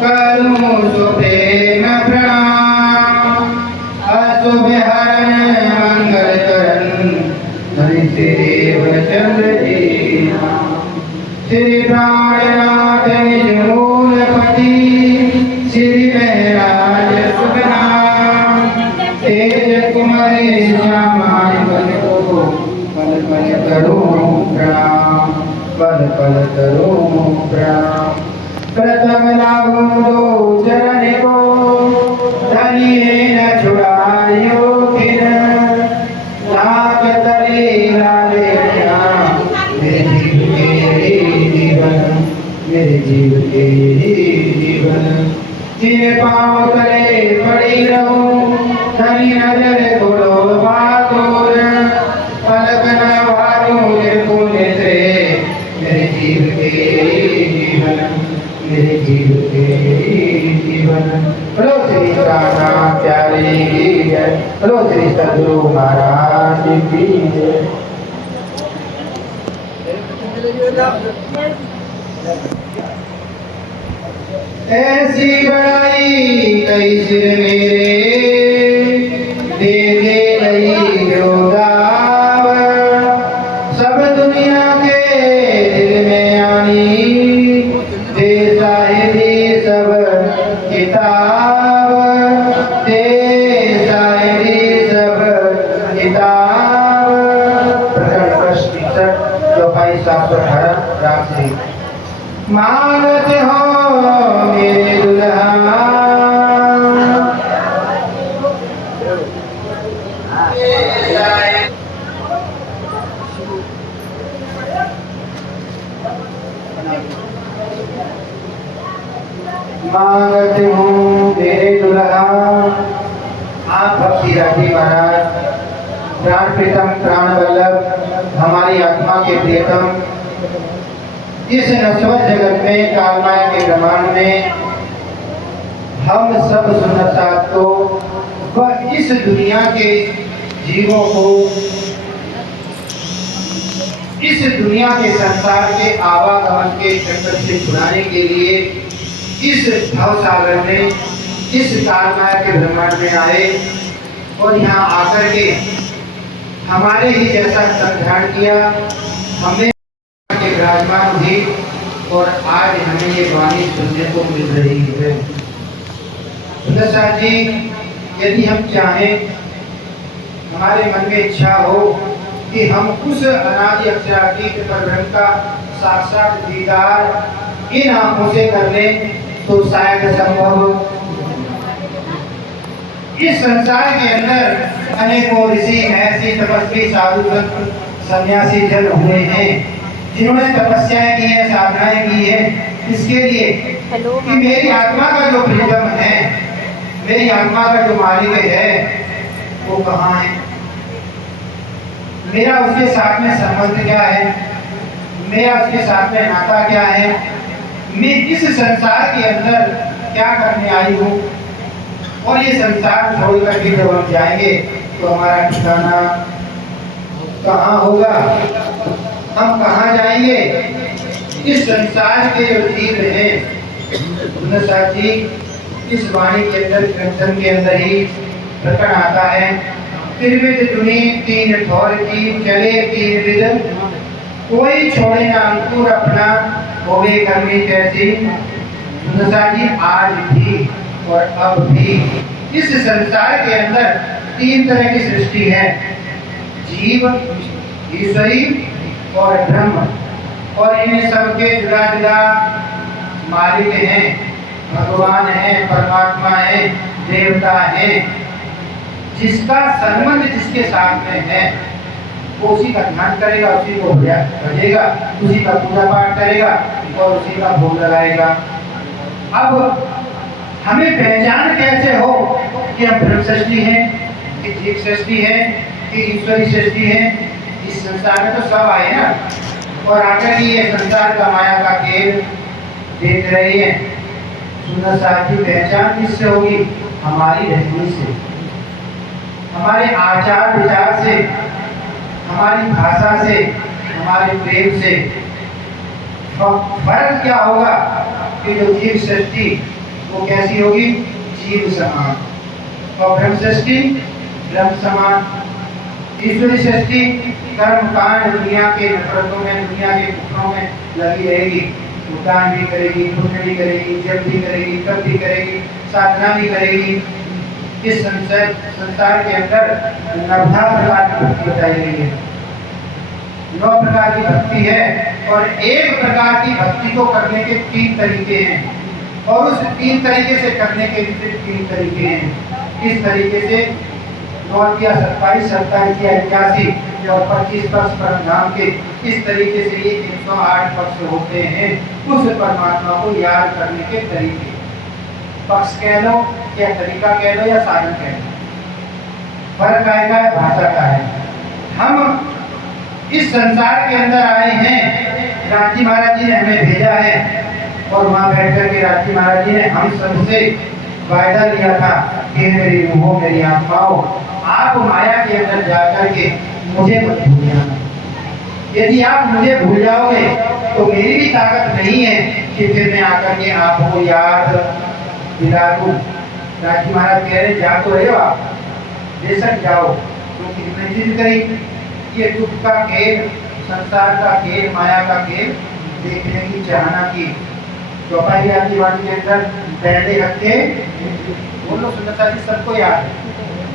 करूं सुप्रेम प्रणाम। अशुभ हरण मंगल करण हरि देव चंद्र जी नाम। श्री प्राणनाथ निज मूलपति श्री महराज शुभ नाम। तेज कुमारी श्यामाय बल को पल पल करूं प्रणाम। पल पल करूं प्रणाम। प्रथम लागू दो चरण को धनिये न छुड़ायो किन। नाक तले लाले मेरे जीव के जीवन, मेरे जीव के जीवन। जिन पाँव तले पड़ी रहूं धनी नजर खोलो बातोर। पलक न वारूं निर्गुण से मेरे जीव के जीवन, मेरे जीव के जीवन। बोलो श्री राधा प्यारे की जय। बोलो श्री सद्गुरु महाराज की जय। ऐसी बड़ाई कई सिर मेरे दे दे लई जोदाव। सब दुनिया के दिल में आनी दे साहिबी सब किताब। दे साहिबी सब किताब। प्रकरण प्रश्न 61 जो भाई साहब पर हरम राम सिंह। मांगते हो मेरे दुल्हा मांगते हूँ मेरे दुल्हा। आप भक्ति राठी महाराज प्राण प्रीतम प्राण वल्लभ हमारी आत्मा के प्रियतम इस नश्वर जगत में कालमाया के ब्रह्मांड में हम सब सुंदर साथ को व इस दुनिया के जीवों को इस दुनिया के संसार के आवागमन के चक्कर से छुड़ाने के लिए इस भव सागर में इस कालमाया के ब्रह्मांड में आए और यहाँ आकर के हमारे ही जैसा संधान किया। हमने के विराजमान हुई और आज हमें ये वाणी सुनने को मिल रही है। सुंदर साथ जी, यदि हम चाहें, हमारे मन में इच्छा हो कि हम उस अनादि अक्षरातीत परब्रह्म का साक्षात दीदार इन आंखों से कर लें तो शायद संभव। इस संसार के अंदर अनेकों ऋषि महर्षि तपस्वी साधु संत सन्यासी जन हुए हैं जिन्होंने तपस्याएं की है, साधनाएं की है इसके लिए कि मेरी आत्मा का जो प्रियतम है, मेरी आत्मा का जो मालिक है वो कहाँ है, मेरा उसके साथ में संबंध क्या है, मेरा उसके साथ में नाता क्या है, मैं इस संसार के अंदर क्या करने आई हूँ। और ये संसार छोड़कर के जब हम जाएंगे तो हमारा ठिकाना कहाँ होगा, हम कहाँ जाएंगे। इस संसार के जो जीव हैं साथी, इस वाणी के अंदर कीर्तन के अंदर ही प्रकट आता है। त्रिविध दुनी तीन ठौर की चले तीन विध, कोई छोड़े ना अंकुर अपना होवे कर्मी कैसी। साथी, आज भी और अब भी इस संसार के अंदर तीन तरह की सृष्टि है, जीव, ईश्वरी और ब्रह्म। और इन्हें सबके जुदा जुदा मालिक हैं, भगवान हैं, परमात्मा है, देवता है। जिसका संबंध जिसके साथ में है वो उसी का ध्यान करेगा, उसी को भजेगा, उसी का पूजा पाठ करेगा और उसी का भोग लगाएगा। अब हमें पहचान कैसे हो कि हम ब्रह्म सृष्टि हैं, कि जीव सृष्टि है, कि ईश्वरी सृष्टि है। इस संसार में तो सब आए ना, और आकर ये संसार का माया का खेल देख रहे हैं। सुंदर साथी, पहचान किससे होगी? हमारी रहनी से, हमारे आचार विचार से, हमारी भाषा से, हमारे प्रेम से। फर्क क्या होगा कि जो जीव सृष्टि वो कैसी होगी? जीव समान। और ब्रह्म सृष्टि ब्रह्म समान। ईश्वरी सृष्टि कर्म कांड दुनिया के नफरतों में, दुनिया के कुफरों में लगी रहेगी। भुगतान भी करेगी, पुण्य भी करेगी, जप भी करेगी, तप भी करेगी, साधना भी करेगी। इस संसार के अंदर 9 प्रकार की भक्ति बताई गई है। 9 प्रकार की भक्ति है और एक प्रकार की भक्ति को करने के 3 तरीके हैं और उस 3 तरीके से करने के भी 3 तरीके हैं। इस तरीके से 9 या 27, 27 या 81 और 25 पक्ष परमधाम के इस तरीके से ये 108 पक्ष होते हैं। उस परमात्मा को याद करने के तरीके, पक्ष कह लो या तरीका कह लो या साधन कह लो, फर्क का है, भाषा का है। हम इस संसार के अंदर आए हैं, राजी महाराज जी ने हमें भेजा है और वहां बैठकर के राजी महाराज जी ने हम सबसे वायदा लिया था कि मेरी रूहों, मेरी आत्माओं, आप माया के अंदर जाकर के मुझे मत भूलना। यदि आप मुझे भूल जाओगे तो मेरी भी ताकत नहीं है कि फिर मैं आकर के आपको याद दिला दूं। राजी महाराज कह रहे जा तो रहे हो आप, बेशक जाओ, क्योंकि हमने जिद करी ये दुख का खेल, संसार का खेल, माया का खेल देखने की चाहना की। चौपाई आदिवासी के अंदर पहले हफ्ते बोलो सुंदरता जी सबको याद है।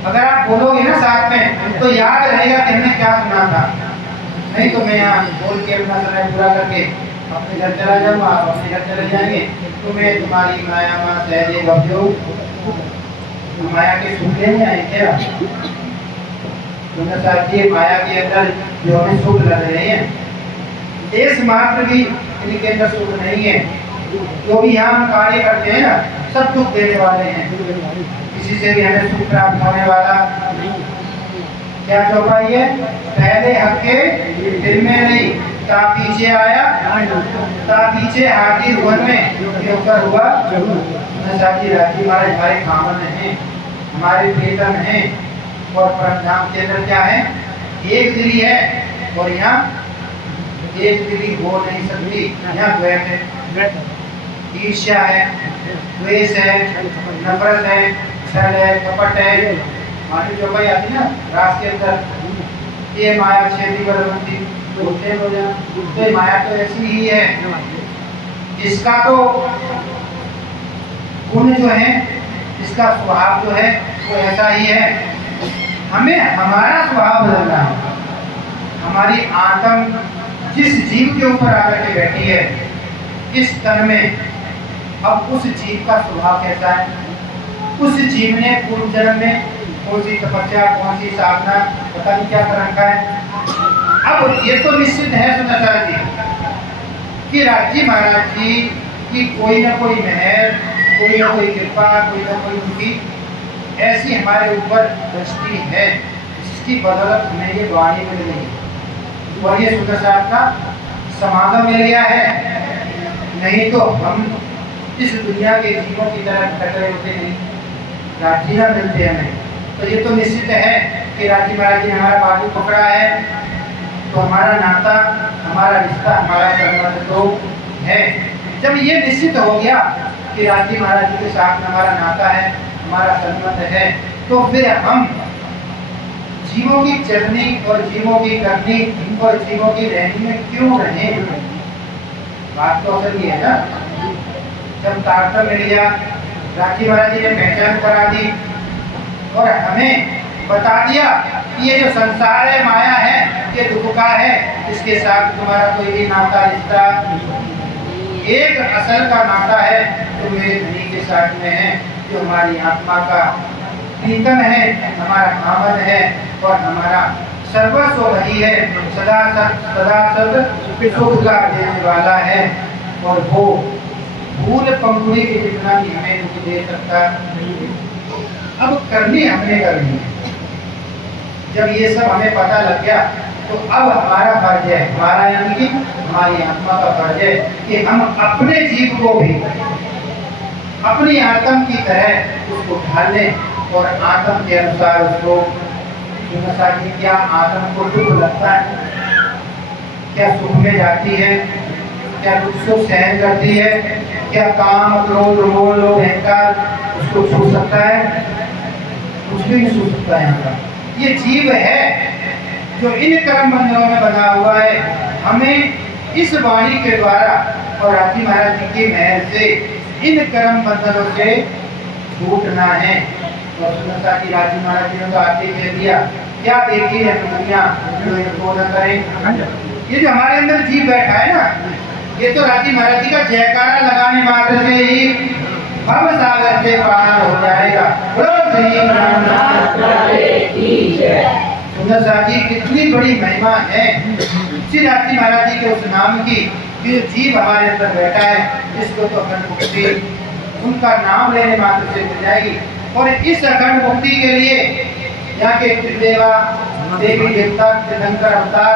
अगर आप बोलोगे ना साथ में तो याद रहेगा कि हमने क्या सुना था। नहीं तो मैं यहाँ बोल के अपना समय पूरा करके अपने घर चला जाऊँगा, आप अपने घर चले जाएंगे, तो मैं तुम्हारी माया माँ सहजे बब्जो माया के सुख लेने आए क्या? जी माया के अंदर जो हमें सुख लग रहे हैं, देश मात्र भी इनके अंदर सुख नहीं है। जो भी यहाँ हम कार्य करते हैं ना, सब दुख देने वाले हैं, किसी से भी हमें सुख प्राप्त होने वाला क्या चौपाई है? पहले हक्के दिल में नहीं, ता पीछे आया, ता पीछे हाथी रुवन में ऊपर हुआ। साथी राजी महाराज हमारे खामन हैं, हमारे प्रीतम हैं और परमधाम के अंदर क्या है? एक दिली है और यहाँ एक दिली हो नहीं सकती। यहाँ द्वैत है, ईर्ष्या है, द्वेष है, नफरत है, छल है, कपट है। मानी जो भाई आती ना रास के अंदर, ये माया क्षेत्री बलवंती बोलते हो जाए, तो माया तो ऐसी ही है। इसका तो गुण जो है, इसका स्वभाव जो है वो ऐसा ही है। हमें हमारा स्वभाव बदलना है। हमारी आत्म जिस जीव के ऊपर आकर के बैठी है इस तन में, अब उस जीव का स्वभाव कैसा है? उस जीव ने पूर्व जन्म में कौन सी तपस्या, कौन सी साधना, पता नहीं क्या कर रखा है। अब ये तो निश्चित है सुंदरता जी कि राजी महाराज जी की कोई ना कोई मेहर, कोई ना कोई कृपा, कोई ना कोई उनकी ऐसी हमारे ऊपर दृष्टि है जिसकी बदौलत हमें ये वाणी मिल गई और ये सुंदर साहब का समागम मिल गया है। नहीं तो हम इस दुनिया के जीवों की तरह भटक होते नहीं, राजी ना मिलते हमें। तो ये तो निश्चित है कि राजी महाराज जी ने हमारा बाजू पकड़ा है, तो हमारा नाता, हमारा रिश्ता, हमारा संबंध तो है। जब ये निश्चित हो गया कि राजी महाराज जी के साथ हमारा नाता है, हमारा संबंध है, तो फिर हम जीवों की चलनी और जीवों की करनी और जीवों की रहनी में क्यों रहें? बात तो असल ये है ना। जब तारतम्य मिल गया, राजी महाराज जी ने पहचान करा दी और हमें बता दिया कि ये जो संसार है, माया है, ये दुख का है, इसके साथ तुम्हारा कोई भी नाता, रिश्ता, एक असल का नाता है तो मेरे धनी के साथ में है, जो हमारी आत्मा का प्रीतम है, हमारा आमद है और हमारा सर्वस्व वही है, सदा सद सुख का देने वाला है। और वो फूल पंखुड़ी के जितना भी हमें दुख दे सकता नहीं। अब करनी हमने करनी है। जब ये सब हमें पता लग गया तो अब हमारा फर्ज है, हमारा यानी कि हमारी आत्मा का फर्ज है कि हम अपने जीव को भी अपनी आत्म की तरह उसको ढाल लें और आत्म के अनुसार उसको क्या आत्म को दुख लगता है, क्या सुख में जाती है, क्या उसको सहन करती है? क्या काम, क्रोध, मोह, लोभ, अहंकार उसको छू सकता है? कुछ भी नहीं छू सकता यहाँ का। ये जीव है जो इन कर्म बंधनों में बना हुआ है। हमें इस वाणी के द्वारा और राजी महाराज जी की मेहर से इन कर्म बंधनों से छूटना है। और सुनता कि राजी महाराज जी ने तो आगे कह दिया, क्या देखी है दुनिया जो इनको न करें। ये जो हमारे अंदर जीव बैठा है ना, ये तो राजी महाराज जी का जयकारा लगाने मात्र से ही भव सागर से पार हो जाएगा। सुंदर साहब जी कितनी बड़ी महिमा है श्री राजी महाराज जी के उस नाम की। जो जीव हमारे अंदर बैठा है इसको तो अखंड मुक्ति उनका नाम लेने मात्र से मिल जाएगी। और इस अखंड मुक्ति के लिए यहाँ के त्रिदेवा, देवी देवता, तीर्थंकर अवतार,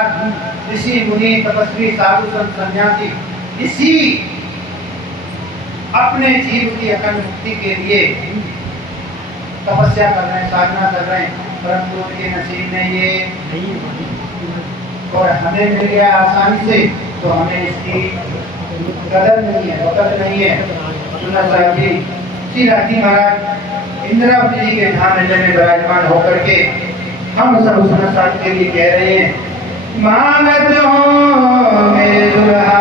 ऋषि मुनि, तपस्वी, साधु संत, सन्यासी इसी अपने जीव की अखंड मुक्ति के लिए तपस्या कर रहे हैं, साधना कर रहे हैं, परंतु उनके नसीब में ये और हमें मिल गया आसानी से, तो हमें इसकी कदर नहीं है, वक़्त नहीं है। सुना साहब जी श्री राजी महाराज इंद्रावती जी के धाम में विराजमान होकर के हम सब सुना साहब के लिए कह रहे हैं, मांगत हो मेरे दुल्हा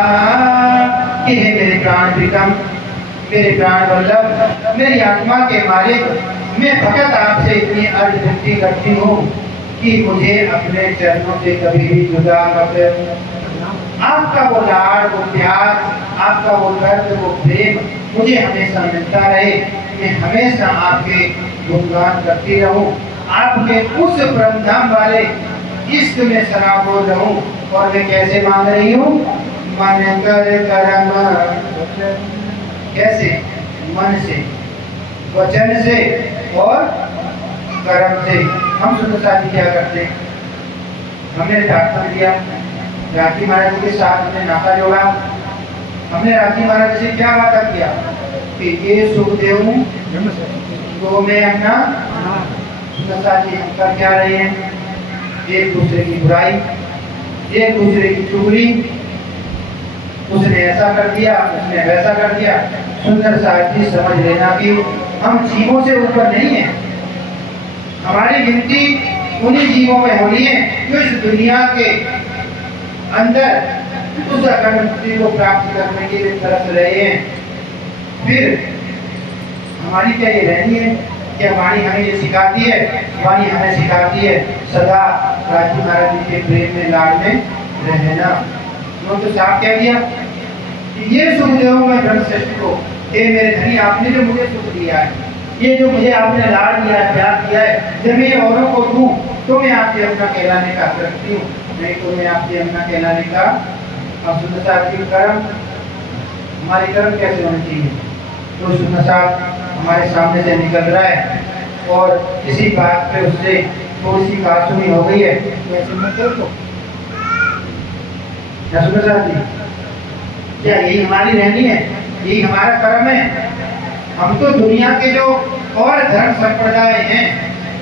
कि हे मेरे प्राण प्रीतम, मेरे प्राण वल्लभ, मेरी आत्मा के मालिक, मैं भगत आपसे इतनी अर्ज विनती करती हूँ कि मुझे अपने चरणों से कभी भी जुदा मत। आपका वो लाड़, वो प्यार, आपका वो दर्द, वो प्रेम मुझे हमेशा मिलता रहे। मैं हमेशा आपके गुणगान करती रहूं, आपके उस परमधाम वाले इश्क में सराबोर रहूं। और मैं कैसे मांग रही हूँ? मन कर कर्म, कैसे? मन से, वचन से और कर्म से। हम सुंदर साथी क्या करते हैं? हमने दाखिल दिया, राजी महाराज जी के साथ हमने नाता जोड़ा, हमने राजी महाराज जी से क्या वादा किया कि ये सुख देऊं तो मैं अपना साथी हम कर क्या रहे हैं? एक दूसरे की बुराई, एक दूसरे की चुगली, उसने ऐसा कर दिया, उसने वैसा कर दिया। सुंदर साथी समझ लेना कि हम जीवों से ऊपर नहीं है, हमारी गिनती उन्हीं जीवों में होनी है जो इस दुनिया के अंदर उस अखंड मुक्ति को प्राप्त करने के लिए तरस रहे हैं। फिर हमारी क्या ये रहनी है? क्या वाणी हमें ये सिखाती है? वाणी हमें सिखाती है सदा राजी महाराज जी के प्रेम में, लाड़ में रहना। तो साफ कह दिया कि ये सुख देव मैं ब्रह्म श्रेष्ठ को, हे मेरे धनी, आपने जो मुझे सुख दिया है, ये जो मुझे आपने लाड़ दिया है, प्यार दिया है, जब मैं औरों को दूं तो मैं आपके अपना कहलाने का हक रखती हूँ, नहीं तो मैं आपके अपना कहलाने का। अब सुंदर साहब की कर्म, हमारे कर्म कैसे होने चाहिए? तो सुंदर साहब हमारे सामने से निकल रहा है और किसी बात पे उससे थोड़ी सी कासुनी हो गई है, तो ऐसे मत करो। क्या सुंदर साहब जी, क्या यही हमारी रहनी है? यही हमारा कर्म है? हम तो दुनिया के जो और धर्म संप्रदाय हैं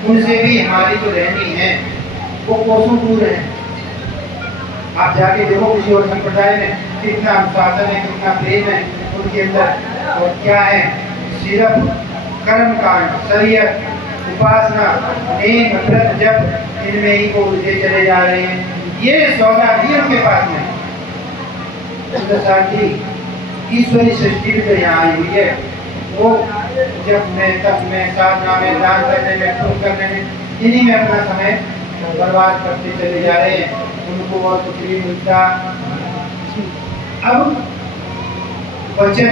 उनसे भी हमारी जो रहनी है वो कोसों दूर है। आप जाके देखो किसी और संप्रदाय में कितना अनुशासन है, कितना प्रेम है उनके अंदर, और क्या है? सिर्फ कर्म कांड, शरीयत, उपासना, नेम, व्रत, जप, इनमें ही वो उलझे चले जा रहे हैं। ये सौदा भी उनके पास में। ईश्वरी सृष्टि भी तो यहाँ आई हुई है। वो जब मैं तब मैं साधना में, दान करने में, खून करने में, इन्हीं में अपना समय बर्बाद करते चले जा रहे हैं। उनको और कुछ नहीं मिलता। अब वचन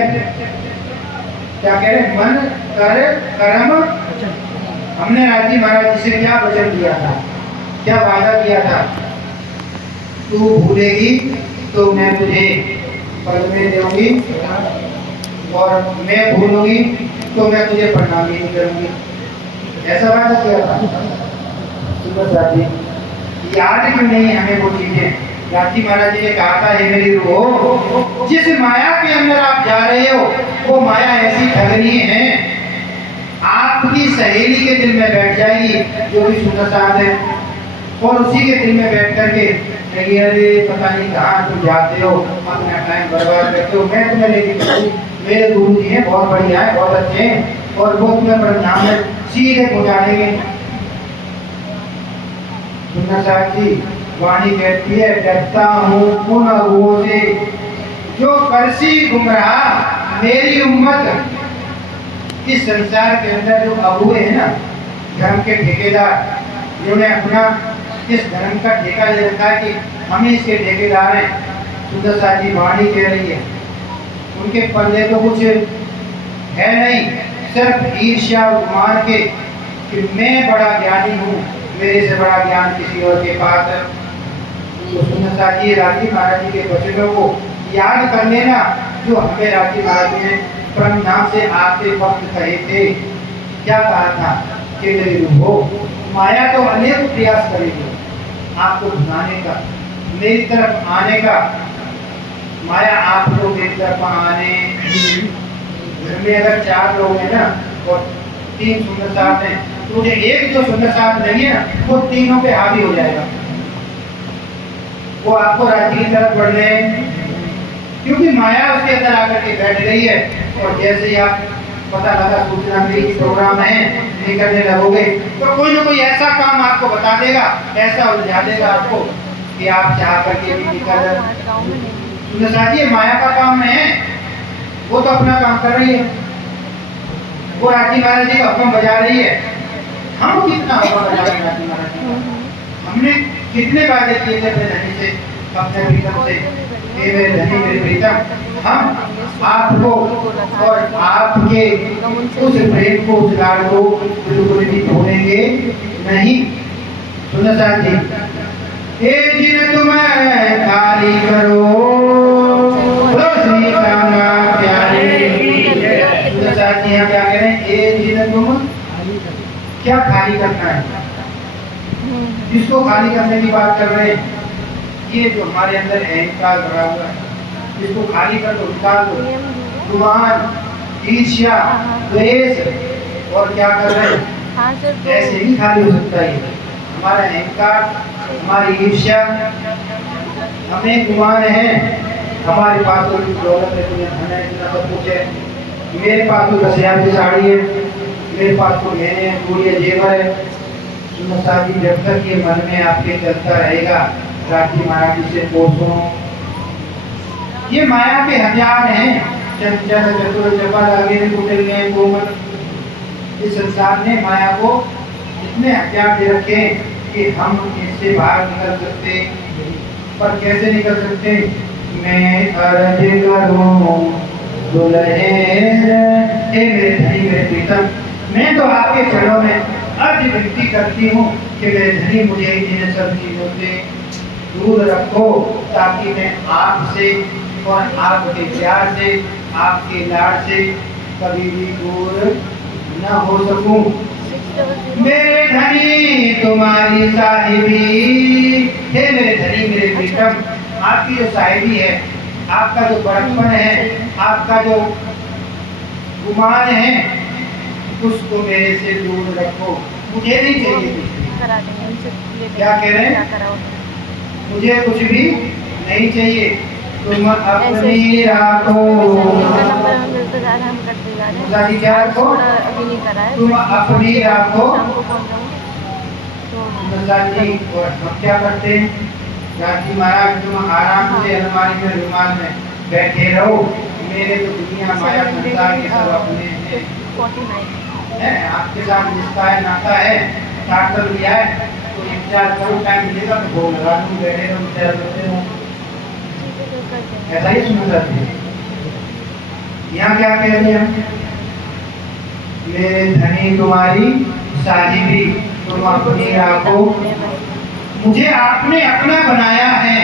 क्या कह रहे? मन कर कर्म। हमने राजी महाराज जी से क्या वचन दिया था, क्या वादा किया था? तू भूलेगी तो मैं तुझे पद में दूंगी, और मैं भूलूंगी तो मैं तुझे प्रणाम नहीं करूंगी। ऐसा वादा किया था। याद क्यों नहीं हमें वो चीजें? राजी महाराज जी ने कहा था, हे मेरी रूह, जिस माया के अंदर आप जा रहे हो वो माया ऐसी ठगनी है, आपकी सहेली के दिल में बैठ जाएगी, जो भी सुंदर साथ है। और उसी के दिल में बैठ करके कहिए अरे पता नहीं कहाँ तुम जाते हो, अपना टाइम बर्बाद करते हो, मैं तुम्हें लेके चलूं, मेरे गुरु जी हैं बहुत बढ़िया है, बहुत अच्छे हैं और वो तुम्हें परिणाम में सीधे पहुँचाएंगे। सुंदर साहब जी वाणी कहती है डरता हूँ उन अगुओं से जो करसी गुमराह मेरी उम्मत। इस संसार के अंदर जो अगुए हैं ना, धर्म के ठेकेदार, जिन्होंने अपना इस धर्म का ठेका ले रखा है कि हम ही इसके ठेकेदार हैं, सुंदर साहब जी वाणी कह रही है, उनके पल्ले तो कुछ है नहीं, सिर्फ ईर्ष्या और गुमान के कि मैं बड़ा ज्ञानी हूँ, मेरे से बड़ा ज्ञान किसी और के पास है। तो सुंदर साहब जी राजी महाराज जी के वचनों को याद कर लेना, जो हमें राजी महाराज जी ने परम धाम से आते वक्त कहे थे। क्या कहा था कि मेरी रूहो माया तो अनेक प्रयास करेगी आपको भुलाने का, मेरी तरफ आने का। माया आप लोग मेरी तरफ आने, घर में अगर 4 लोग हैं ना और 3 सुंदर साथ हैं, तो मुझे एक जो सुंदर साथ लगी है ना वो तीनों पे हावी हो जाएगा, वो आपको राज्य की तरफ बढ़ रहे हैं, क्योंकि माया उसके अंदर आकर के बैठ गई है। और जैसे ही आप पता लगा सूचना में प्रोग्राम है नहीं करने लगोगे, तो कोई ना कोई ऐसा काम आपको बता देगा, ऐसा उलझा देगा आपको कि आप चाह करके भी निकल। माया का काम है, वो तो अपना काम कर रही है, वो राजी महाराज जी का हुक्म बजा रही है। हम कितना हुक्म बजा रहे हैं राजी महाराज जी, हमने कितने वादे किए थे अपने धनी से, अपने प्रीतम से, मेरे धनी मेरे प्रीतम, हम आपको और आपके उस प्रेम को, उस लाड़ को बिल्कुल भी भूलेंगे नहीं। सुनो साहब जी, एक दिन तुम्हें खाली करो तो श्री कान्हा प्यारे। सुनो साहब जी यहाँ क्या कह रहे हैं, एक दिन तुम क्या खाली करना है, किसको खाली करने की बात कर रहे हैं, ये जो हमारे अंदर अहंकार भरा हुआ है, इसको खाली कर दो, निकाल दो, गुमान, ईर्ष्या, द्वेष, और क्या कर रहे हैं, ऐसे ही खाली हो सकता है हमारा अहंकार, हमारी ईर्ष्या, हमें गुमान है, हमारे पास तो दौलत है, धन है, इतना सब कुछ है, मेरे पास तो 10,000 की साड़ी है, मेरे पास तो गहने हैं, चूड़ियां, जेवर है। सुनो साहब जी, जब तक ये मन में आपके चलता रहेगा राजी महाराज जी से कोसों, ये माया के हथियार हैं, चंचल चतुर चपल अगेरे कुटिल गए कोमल। इस संसार ने माया को इतने हथियार दे रखे कि हम इससे बाहर निकल सकते, पर कैसे निकल सकते, मैं अर्ज करूं दुल्हे हे मेरे धनी मेरे प्रीतम, मैं तो आपके चरणों में अर्ज विनती करती हूँ कि मेरे धनी मुझे इन सब चीजों से दूर रखो, ताकि मैं आपसे और आपके प्यार से, आपके लाड से कभी भी दूर न हो सकूं। मेरे धनी तुम्हारी साहिबी, हे मेरे धनी मेरे प्रीतम, आपकी जो साहिबी है, आपका जो बड़कपन है, आपका जो गुमान है, उसको मेरे से दूर रखो, मुझे नहीं चाहिए। क्या कह रहे हैं, मुझे कुछ भी नहीं चाहिए, तुम अपनी राखो, क्या रखो, तुम अपनी राखो। और हम क्या करते हैं, राजी महाराज तुम आराम से अलमारी में रुमाल में बैठे रहो, मेरे तो दुनिया माया संसार के सब अपने हैं, आपके साथ रिश्ता है, नाता है, स्टार्ट कर लिया है, तो इंतजार करो, टाइम मिलेगा तो भोग लगा दूँ, बैठे रहो, इंतजार करते रहो, ऐसा ही सुन सकते हैं। यहाँ क्या कह रहे हैं, मेरे धनी तुम्हारी साहिबी, तुम अपनी राखो, मुझे आपने अपना बनाया है,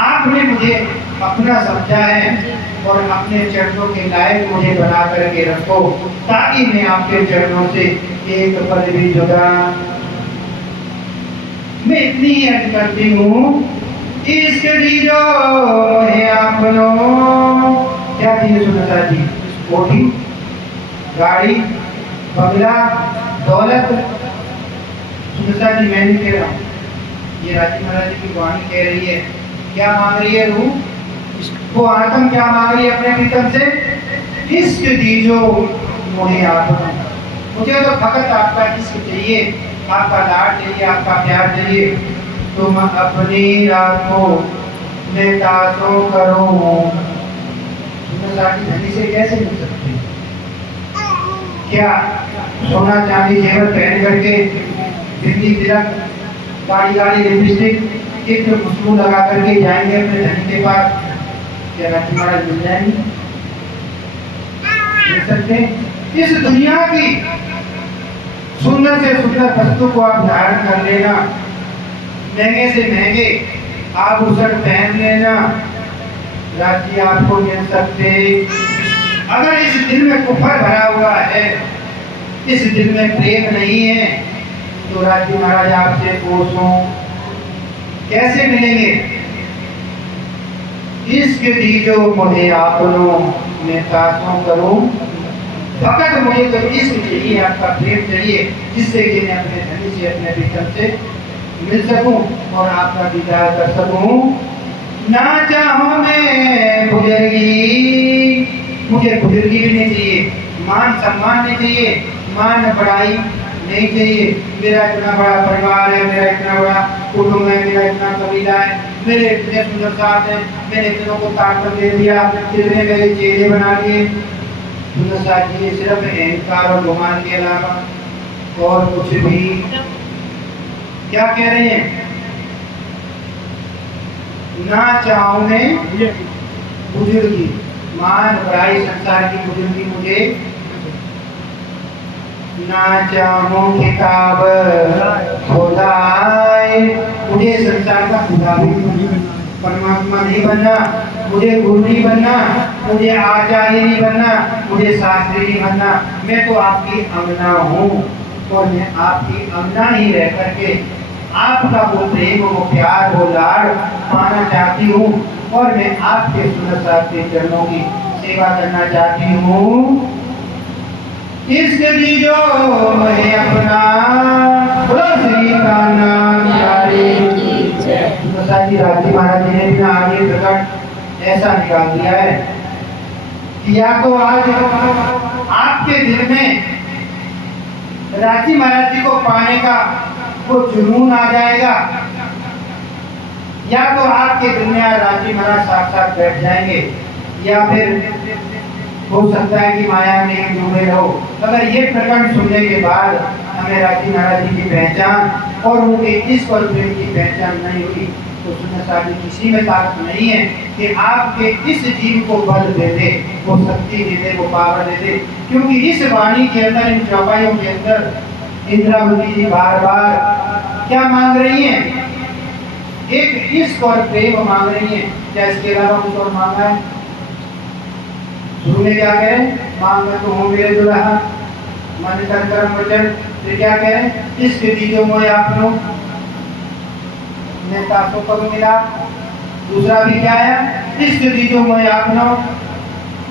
आपने मुझे अपना समझा है और अपने चरणों के लायक मुझे बना करके रखो, ताकि मैं आपके चरणों से एक पल भी जुदा। मैं इतनी अर्ज करती हूँ, इश्क दीजो है आपनो, क्या चाहिए सुनता जी, कोठी, गाड़ी, बंगला, दौलत, सुनता जी मैं नहीं कह रहा हूँ, ये राजी महाराज जी की वाणी कह रही है। क्या मांग रही है रूह? वो आत्म क्या मांग रही है अपने प्रीतम से? इश्क दीजो मोहे आत्मा, मुझे तो फकत आपका इश्क चाहिए, आपका लाड चाहिए, आपका प्यार चाहिए। तुम अपनी राखो मैं तासों करो। साथी धनी से कैसे मिल सकते? क्या सोना चांदी जेवर पहन करके बिजली तिलक गाड़ी गाड़ी लिपस्टिक एक खुशबू लगा करके जाएंगे अपने धनी के पास? क्या राजी महाराज मिल जाएंगे? मिल सकते? इस दुनिया की सुंदर से सुंदर वस्तु को आप धारण कर लेना, महंगे से महंगे आभूषण पहन लेना, राजी आपको मिल सकते? अगर इस दिल में कुफर भरा हुआ है, इस दिल में प्रेम नहीं है, तो राजी महाराज आपसे पूछूं कैसे मिलेंगे? इश्क दीजो मुझे आपनो मैं तासों करूं, फकत मुझे तो इश्क चाहिए, आपका प्रेम चाहिए, जिससे कि मैं अपने धनी से अपने प्रीतम से मिल सकूं और आपका दीदार कर सकूं। ना चाहो मैं बुजुर्गी, मुझे बुजुर्गी भी नहीं चाहिए, मान सम्मान नहीं चाहिए, मान बढ़ाई नहीं चाहिए। मेरा इतना बड़ा परिवार है, मेरा इतना बड़ा कुटुंब है, मेरा इतना कबीला है, मेरे इतने सुंदर साथ हैं, मैंने इतनों को ताक कर दे दिया, इतने मेरे चेहरे बना दिए। सुंदर साथ जी सिर्फ अहंकार और गुमान के अलावा और कुछ भी। क्या कह रहे हैं? ना चाहूं मैं बुजुर्गी, मान बढ़ाई संसार की बुजुर्गी मुझे, ना चाहूं किताब खुदाए, मुझे संसार का खुदा भी परमात्मा नहीं बनना, मुझे गुरु नहीं बनना, मुझे आचार्य नहीं बनना, मुझे शास्त्री नहीं बनना। मैं तो आपकी अंगना हूँ और मैं आपकी अंगना ही रह करके आपका वो प्रेम, वो प्यार, वो लाड पाना चाहती हूँ और मैं आपके सुंदर साथ के चरणों की सेवा करना चाहती हूँ। इश्क दीजो मैं अपना, बोलो श्री का नाम प्यारे की जय। जी राजी महाराज जी ने भी आगे प्रकट ऐसा निकाल दिया है कि या तो आज आपके दिल में राजी महाराज जी को पाने का वो जुनून आ जाएगा, या तो आपके दिल में राजी महाराज साक्षात बैठ जाएंगे, या फिर हो सकता है कि माया में डूबे रहो। अगर ये प्रकरण सुनने के बाद हमें राजी महाराज जी की पहचान और उनके इश्क और प्रेम की पहचान नहीं हुई, तो सुनने साथी किसी में ताकत नहीं है कि आपके इस जीव को बल दे दे, वो शक्ति दे दे, वो पावर दे दे। क्योंकि इस वाणी के अंदर, इन चौपाइयों के अंदर इंद्रावती जी बार बार क्या मांग रही हैं? एक इश्क और प्रेम मांग रही हैं। क्या इसके अलावा कुछ और मांगा है? शुरू में क्या कह रहे हैं? मांग में तो हो मेरे दुल्हा, मन तन कर्म वचन। फिर क्या कह रहे हैं? इश्क दीजो मोहे आपनो मैं तासों करूं मिला। दूसरा भी क्या है? इश्क दीजो मोहे आपनो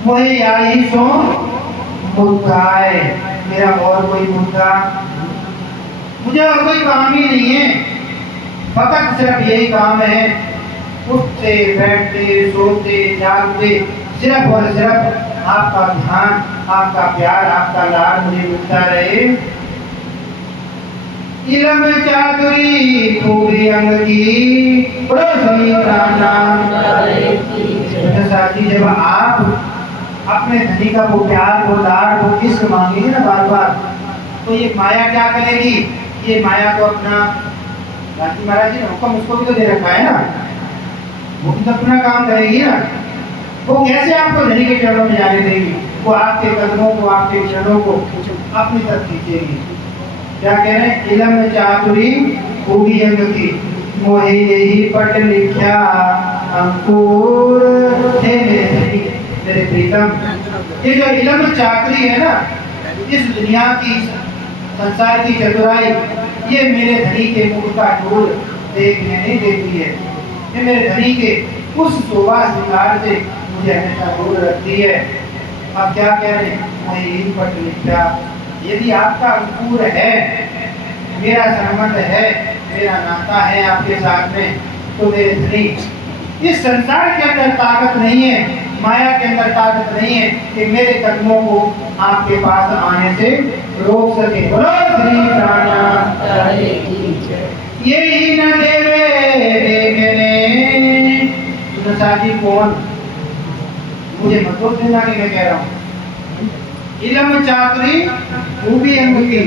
मोहे याही सो मुद्दा है, मेरा और कोई मुद्दा, मुझे और कोई काम ही नहीं है, फकत सिर्फ यही काम है, उठते बैठते सोते जागते सिर्फ और सिर्फ आपका ध्यान, आपका प्यार, आपका लाड मुझे मिलता रहे। इलम चातुरी खूबी अंग की साथी, जब आप अपने धनी का वो प्यार, वो लाड, वो इश्क मांगेंगे ना बार बार, तो ये माया क्या करेगी? ये माया को अपना, राजी महाराज जी ने हुक्म उसको भी तो दे रखा है ना, वो भी तो अपना काम करेगी ना। वो कैसे आपको धनी के चरणों में जाने देगी? वो आपके कदमों को, आपके चरणों को अपनी तरफ खींचेगी। क्या कह रहे हैं? इलम चातुरी खूबी अंग की मोहे यही पट लिखा अंकुर थे मेरे धनी, मेरे प्रीतम। ये जो इलम चातुरी है ना, इस दुनिया की, संसार की चतुराई, ये मेरे धनी के मुख का नूर देखने नहीं देती है। ये मेरे धनी के उस शोभा श्रृंगार से मुझे हमेशा दूर रखती है। अब क्या कह रहे हैं? मैं यही पट लिखा, यदि आपका अंकुर है, मेरा संबंध है, मेरा नाता है आपके साथ में, तो मेरे धनी इस संसार के अंदर ताकत नहीं है, माया के अंदर ताकत नहीं है कि मेरे कदमों को आपके पास आने से रोक सके। बोलो श्री प्राणनाथ, यही न देवे देखने। साथी कौन, मुझे मत देना कि मैं कह रहा हूँ। इलम चातुरी खूबी अंग की,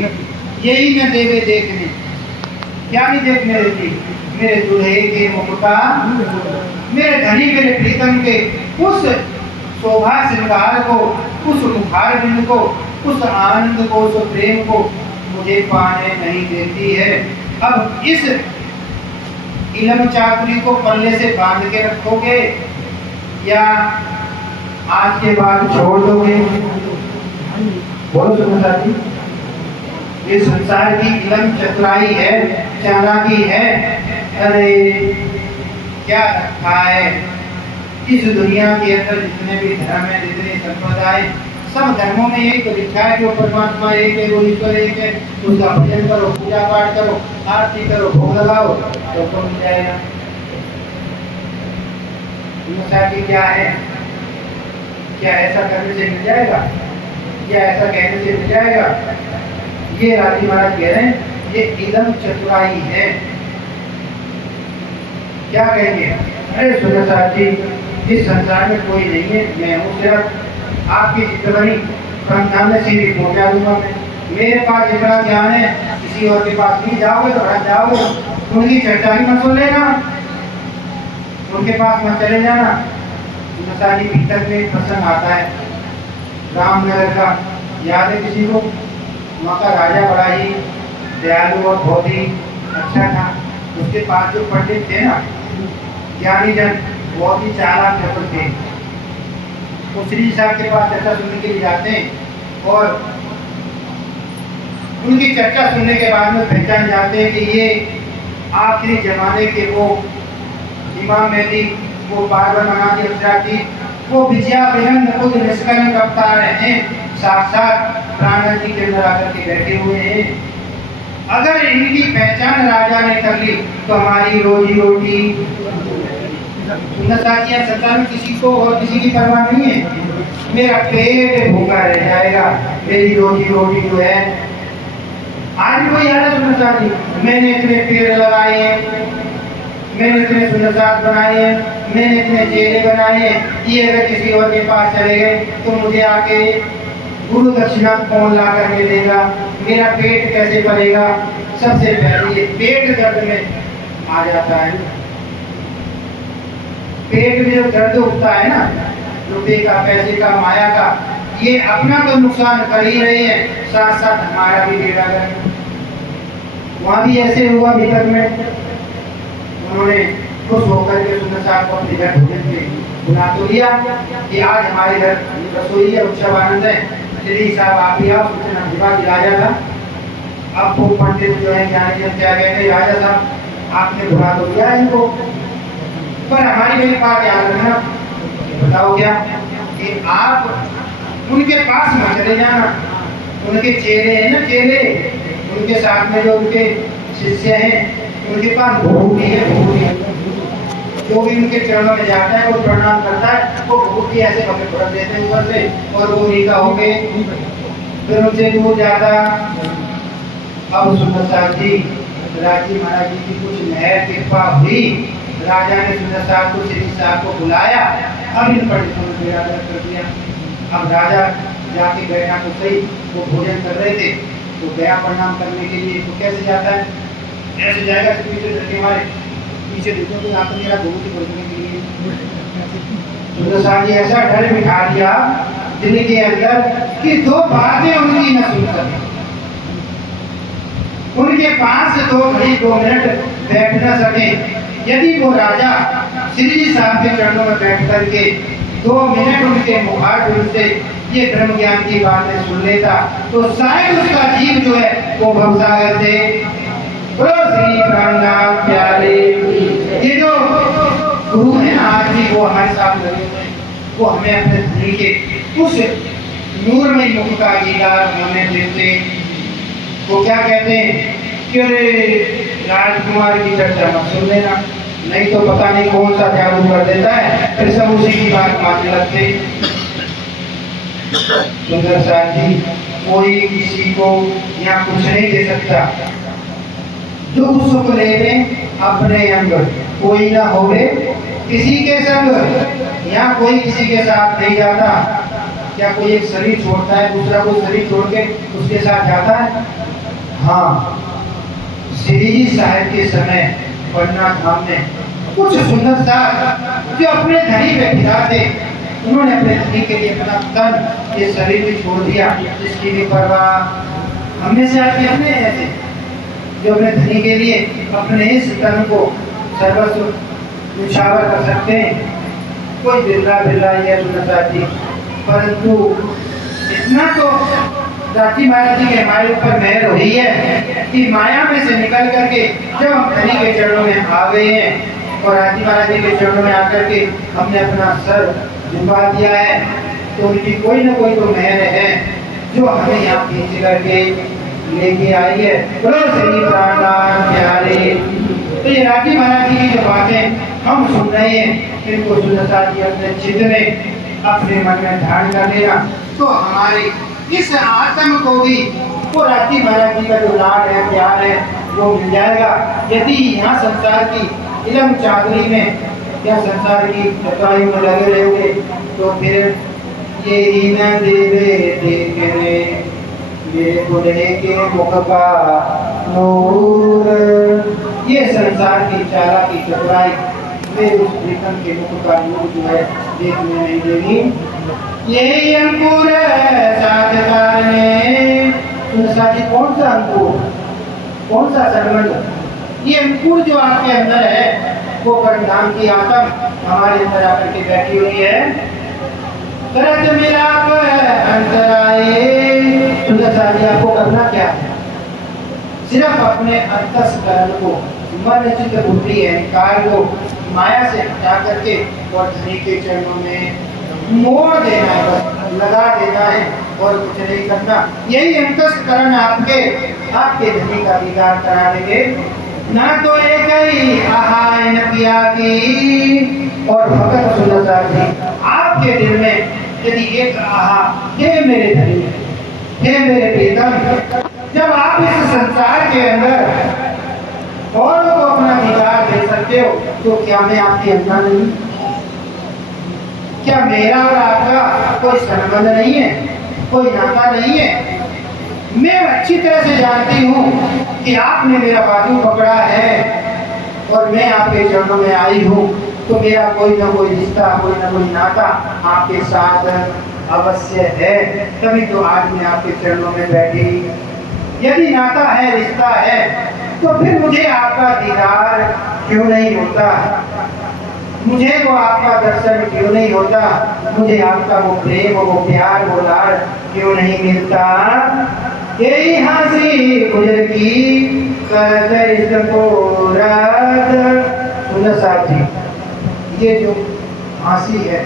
यही न देवे देखने। क्या नहीं देखने देती? मेरे दुल्हे के मुख का, मेरे धनी मेरे प्रीतम के उस शोभा श्रृंगार को, उस मुखार बिंद को, उस आनंद को, उस प्रेम को मुझे पाने नहीं देती है। अब इस इलम चातुरी को पल्ले से बांध के रखोगे या आज के बाद छोड़ दोगे? बोलो सुनो साथी, ये संसार की इलम चतुराई है, चालाकी है। अरे क्या रखा है इस दुनिया के अंदर? जितने भी धर्म है, जितने संप्रदाय, सब धर्मों में यही तो लिखा है कि वो परमात्मा एक है, वो ईश्वर एक है। उसका भजन करो, पूजा पाठ करो, आरती करो, भोग लगाओ तो मिल जाएगा। साथी क्या है? क्या ऐसा करने से मिल जाएगा? क्या ऐसा कहने से मिल जाएगा? ये राजी महाराज कह रहे हैं ये इलम चतुराई है। क्या कहेंगे? अरे सुनो साथी, इस संसार में कोई नहीं है, मैं हूँ सिर्फ आपकी चित्रबनी सामने सीधी पहुंचा दूंगा मैं। मेरे पास जितना ज्ञान है किसी और के पास नहीं जाओगे तो हट जाओगे। उनकी चर्चा भी मत सुन लेना, उनके पास मत चले जाना। सारी भीतर में प्रसंग आता है रामनगर का, याद है किसी को? वहाँ का राजा बड़ा ही दयालु और बहुत ही अच्छा था। उसके पास जो पंडित थे ना, ज्ञानी जन, बहुत ही चालाक चतुर थे। वो श्री साहब के पास चर्चा सुनने के लिए जाते हैं और उनकी चर्चा सुनने के बाद में पहचान जाते हैं कि ये आखिरी जमाने के वो इमाम मेहदी, वो पार्वन की अवसरा थी, वो विजया बेहन खुद निष्कलंक अवतार हैं, साक्षात प्राण जी के अंदर आकर के बैठे हुए हैं। अगर इनकी पहचान राजा ने कर ली तो हमारी रोजी रोटी, संसार में किसी को और किसी की परवाह नहीं है। मेरा पेट भूखा रह जाएगा, मेरी रोजी रोटी जो है। आज कोई याद है सुनना चाहती, मैंने इतने पेड़ लगाए हैं, मैंने इतने सुंदर बनाए हैं, मैंने इतने चेहरे बनाए हैं, ये अगर किसी और के पास चले गए तो मुझे आके गुरु दक्षिणा कौन ला करके देगा? मेरा पेट कैसे पलेगा? सबसे पहले ये पेट दर्द में आ जाता है। पेट में जो दर्द उठता है ना, रुपये का, पैसे का, माया का, ये अपना तो नुकसान कर ही रहे हैं, साथ साथ हमारा भी बेड़ा गर्क। वहाँ भी ऐसे हुआ भीतर में, उन्होंने खुश होकर के सुंदर साहब को अपने घर भोजन के बुला तो लिया कि आज हमारे घर रसोई है, उत्सव आनंद है, श्री साहब आप भी आओ। सूचना विभाग राजा था। अब वो पंडित जो है ज्ञानी जन क्या कहते हैं, राजा साहब आपने बुला तो लिया इनको, पर हमारी मेरी बात याद रखना, बताओ क्या कि आप उनके पास मत चले जाना। उनके चेहरे हैं ना, चेहरे, उनके साथ में जो उनके शिष्य हैं, उनके पास भूति है, भूति। जो भी उनके चरणों में जाता है वो प्रणाम करता है, वो भूति ऐसे पकड़ पकड़ देते हैं ऊपर से, और वो नीचा होके फिर उनसे दूर जाता। अब सुंदर साहब जी, राजी महाराज जी की कुछ मेहर कृपा हुई, राजा ने सुंदर साहब को, श्री साहब को बुलाया। अब इन पंडितों ने बेड़ा गर्क कर दिया। अब राजा जाके बैठा तो सही, वो भोजन कर रहे थे तो गया प्रणाम करने के लिए, तो कैसे जाता है? ऐसे जाएगा, पीछे धरके मारे, पीछे देखो तो यहाँ तो मेरा बहुत ही बोलने के लिए सुंदर साहब जी ऐसा डर बिठा दिया दिल के अंदर कि दो बातें उनकी न सुन सके। उनके पास 2 घड़ी 2 मिनट बैठ न सके। यदि वो राजा श्री जी साहब के चरणों में बैठ करके 2 मिनट उनके मुखारबिंद से ये ब्रह्म ज्ञान की बातें सुन लेता तो शायद उसका जीव जो है वो भवसागर से श्री प्राणनाथ प्यारे। ये जो गुरु है आज भी वो हमारे साथ लगे हुए, वो हमें अपने धनी के उस नूरमय मुख का दीदार हमें देते। वो क्या कहते हैं कि अरे राजकुमार की चर्चा मत सुन लेना, नहीं तो पता नहीं कौन सा जादू कर देता है, फिर सब उसी की बात मानने लगते। सुंदर साथ जी, कोई किसी को यहाँ कुछ नहीं दे सकता, दुख सुख लेवे अपने अंग, कोई ना होवे किसी के संग। यहाँ कोई किसी के साथ नहीं जाता। क्या कोई एक शरीर छोड़ता है, दूसरा कोई शरीर छोड़ के उसके साथ जाता है? हाँ, श्री जी साहब के समय पन्ना धाम में कुछ सुंदर सा जो अपने धनी पे फिरा थे, उन्होंने अपने धनी के लिए अपना तन, ये शरीर भी छोड़ दिया, जिसकी भी परवाह हमने से आपके अपने ऐसे जो अपने धनी के लिए अपने इस तन को सर्वस्व निछावर कर सकते हैं। कोई बिरला बिरला ये सुनता जी, परंतु इतना तो राजी महाराज जी के हमारे ऊपर मेहर हुई है कि माया में से निकल करके जब हम धनी के चरणों में आ गए हैं और राजी महाराज जी के चरणों में आकर के हमने अपना सर झुका दिया है, तो उनकी कोई ना कोई तो मेहर है जो हमें यहाँ खींच करके लेके आई है। बोलो श्री प्राणनाथ प्यारे। तो ये राजी महाराज जी की जो बातें हम सुन रहे हैं, इनको सुनता जी अपने चित्त में अपने मन में धारण कर लेना, तो हमारे इस आत्म को भी वो राजी महाराज जी का जो लाड है, प्यार है, वो मिल जाएगा। यदि यहाँ संसार की इलम चादरी में या संसार की चतुराई में लगे रहोगे, तो फिर ये ही न देवे देखने मेरे दुल्हे के मुख का नूर, ये संसार की चाला की चतुराई मेरे उस प्रीतम के मुख का नूर जो है देखने नहीं देनी। ये अंकुर साधकार ने, साथी कौन सा अंकुर, कौन सा संबंध? ये अंकुर जो आपके अंदर है वो परमधाम की आत्म हमारे अंदर आकर के बैठी हुई है। करत मिलाप अंतराए, सुंदर साथी आपको करना क्या है? सिर्फ अपने अंतस्करण को, मन चित्त बुद्धि अहंकार को माया से हटा करके और धनी के चरणों में मोड़ देना है, बस लगा देना है और कुछ नहीं करना। यही अंतस्करण आपके धनी का दीदार करा देंगे। ना तो एक ही आहा न पिया की, और भगत सुंदर साथी आपके दिल में यदि एक आहा, हे मेरे धनी, हे मेरे प्रीतम, जब आप इस संसार के अंदर और को अपना दीदार दे सकते हो, तो क्या मैं आपके अंदर नहीं? क्या मेरा और आपका कोई संबंध नहीं है, कोई नाता नहीं है? मैं अच्छी तरह से जानती हूँ कि आपने मेरा बाजू पकड़ा है और मैं आपके चरणों में आई हूँ, तो मेरा कोई ना कोई रिश्ता, कोई ना कोई नाता आपके साथ अवश्य है, तभी तो आज मैं आपके चरणों में बैठी। यदि नाता है, रिश्ता है, तो फिर मुझे आपका दीदार क्यों नहीं होता? मुझे वो आपका दर्शन क्यों नहीं होता? मुझे आपका वो प्रेम, वो प्यार, वो लाड क्यों नहीं मिलता? यही हंसी गुजर की करत इसको रात। सुंदर साहब जी, ये जो हंसी है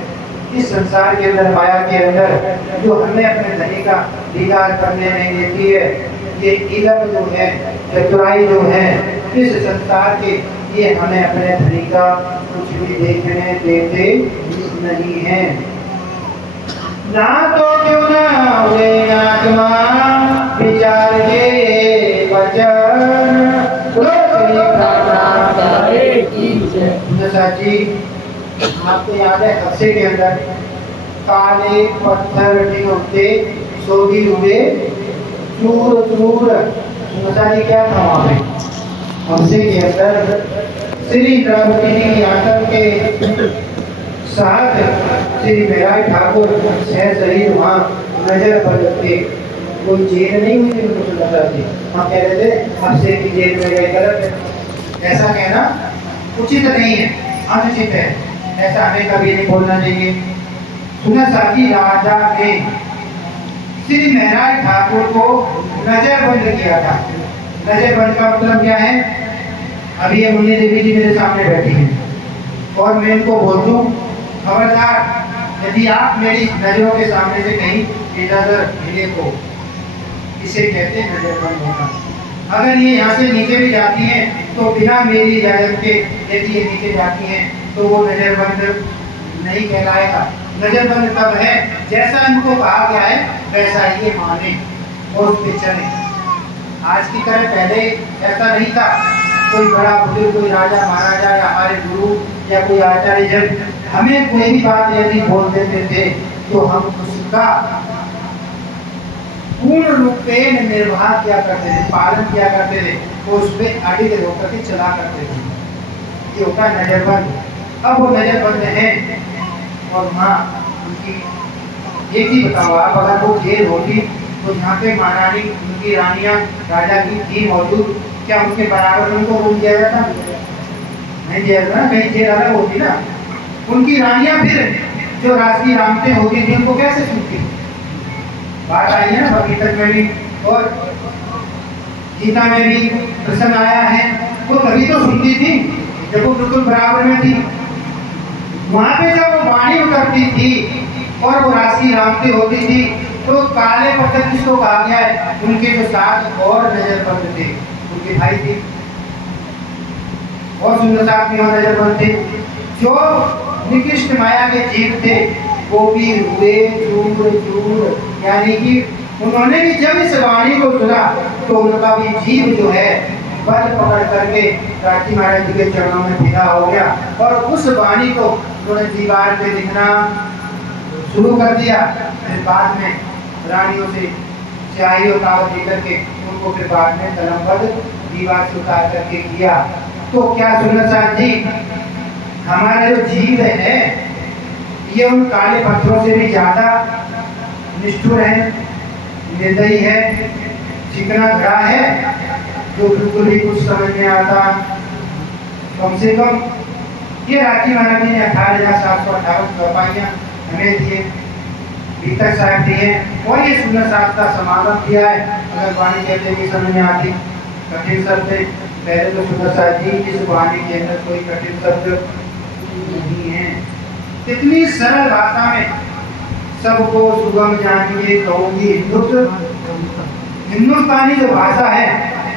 इस संसार के अंदर, माया के अंदर, जो हमें अपने धनी का दीदार करने नहीं देती है, ये इलम जो है, चतुराई जो है इस संसार के, ये हमें अपने धनी का कुछ भी देखने देते नहीं है। ना तो क्यों ना हुए आत्मा विचार के वचन। जी, आपको याद है हफ्ते के अंदर काले पत्थर ढिगोते सोगी हुए चूर चूर, जी क्या था वहाँ पे? हमसे के अंदर श्री द्रौपदी की आतंक के साथ श्री मेराज ठाकुर सह शहीद वहाँ नजर पर लगते, कोई जेल नहीं हुई थी उनको सुनता थी। हम कह रहे थे हमसे की जेल में गए, गलत है, ऐसा कहना उचित नहीं है, अनुचित है, ऐसा हमें कभी नहीं बोलना चाहिए। सुना साथी, राजा ने श्री मेराज ठाकुर को नजर बंद किया था। नजर बंद का मतलब क्या है? अभी ये मुन्नी देवी जी मेरे सामने बैठी हैं और मैं इनको बोल दूं, खबरदार यदि आप मेरी नजरों के सामने से कहीं इधर हिले, को इसे कहते हैं नजर बंद होना। अगर ये यहाँ से नीचे भी जाती हैं तो बिना मेरी इजाजत के यदि ये नीचे जाती हैं तो वो नजरबंद नहीं कहलाएगा। नजरबंद तब है जैसा इनको कहा गया है वैसा ये माने और उस पे चले। आज की तरह पहले ऐसा नहीं था, कोई बड़ा बुजुर्ग, कोई राजा महाराजा या हमारे गुरु या कोई आचार्य जब हमें कोई भी बात यदि बोल देते थे तो हम उसका पूर्ण रूपेण निर्वाह किया करते थे, पालन किया करते थे, तो उस पर अडिग होकर के चला करते थे। ये होता है नजरबंद। अब वो नजरबंद है और माँ उनकी एक ही बताओ, आप अगर वो जेल होती तो यहाँ पे महारानी उनकी रानियां राजा की थी मौजूद, क्या उनके बराबर उनको रूम दिया जाता? नहीं दिया जाता ना, कहीं जेल अलग होती ना। उनकी रानियां फिर जो राजकी रामते होती थी उनको कैसे सुनती? बात आई है ना हकीकत में भी और गीता में भी प्रसंग आया है। वो तभी तो सुनती थी जब वो बिल्कुल बराबर में थी। वहां पे जब वो वाणी उतरती थी और वो राशि रामते होती थी तो काले पत्थर किसको कहा गया है? उनके जो साथ और नजरबंद थे उनके भाई थे और सुंदर साथ में और नजरबंद थे। जो निकृष्ट माया के जीव थे वो भी हुए चूर चूर, यानी कि उन्होंने भी जब इस वाणी को सुना तो उनका भी जीव जो है बल पकड़ करके राठी महाराज जी के चरणों में फिदा हो गया और उस वाणी को उन्होंने दीवार पे लिखना शुरू कर दिया। फिर बाद में रानियों से स्याही और कागज लेकर के उनको फिर बाद में कलमबद्ध दीवार से उतार करके किया। तो क्या सुंदर साथ जी, हमारा जो जीव है ये उन काले पत्थरों से भी ज्यादा निष्ठुर है, निर्दयी है, चिकना घड़ा है जो बिल्कुल भी कुछ समझ में आता। कम से कम ये राठी महाराज जी ने 18,758 चौपाइयाँ हमें दिए, भीतर साहब दिए और ये सुंदर साहब का समागम किया है। अगर वाणी कहते भी समझ में आती कठिन शब्द पहले तो सुंदर साहब जी इस वाणी के अंदर कोई कठिन शब्द नहीं है। कितनी सरल भाषा में सबको सुगम जानिए कहूंगी हिंदुस्तानी जो भाषा है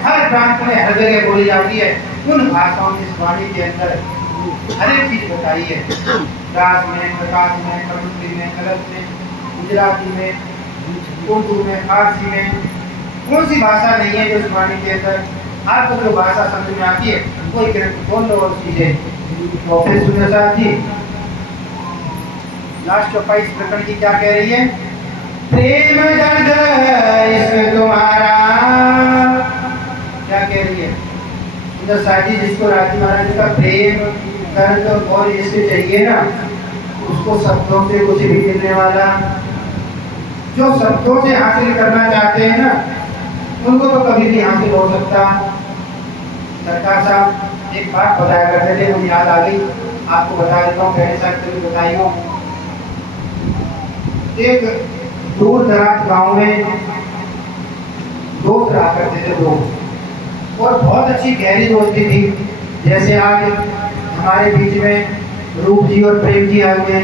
हर प्रांत में हर जगह बोली जाती है, उन भाषाओं की इस वाणी के अंदर हर एक चीज बताई है। रास में, प्रकाश में, कटुक्ति में, कलश में, गुजराती में, उर्दू में, फारसी में, कौन सी भाषा नहीं है जो इस वाणी के अंदर आपको जो भाषा समझ में आती है कोई ग्रंथ खोल लो और चीजें। और फिर सुंदर साहब जी लास्ट चौपाई इस प्रकरण की क्या कह रही है? प्रेम दर्द इश्क तुम्हारा, क्या कह रही है सुंदर साहब जी? जिसको राठी महाराज जी का प्रेम दर्द और इश्क चाहिए ना, उसको शब्दों से कुछ भी मिलने वाला, जो शब्दों से हासिल करना चाहते हैं ना उनको तो कभी भी हासिल हो सकता। सरकार साहब एक बात बताया करते थे, मुझे याद आ गई, आपको बता देता हूँ, पहले साहब कभी बताई हो। एक दूर दराज गांव में दोस्त रहा करते थे दोस्त, और बहुत अच्छी गहरी दोस्ती थी। जैसे आज हमारे बीच में रूप जी और प्रेम जी आ गए,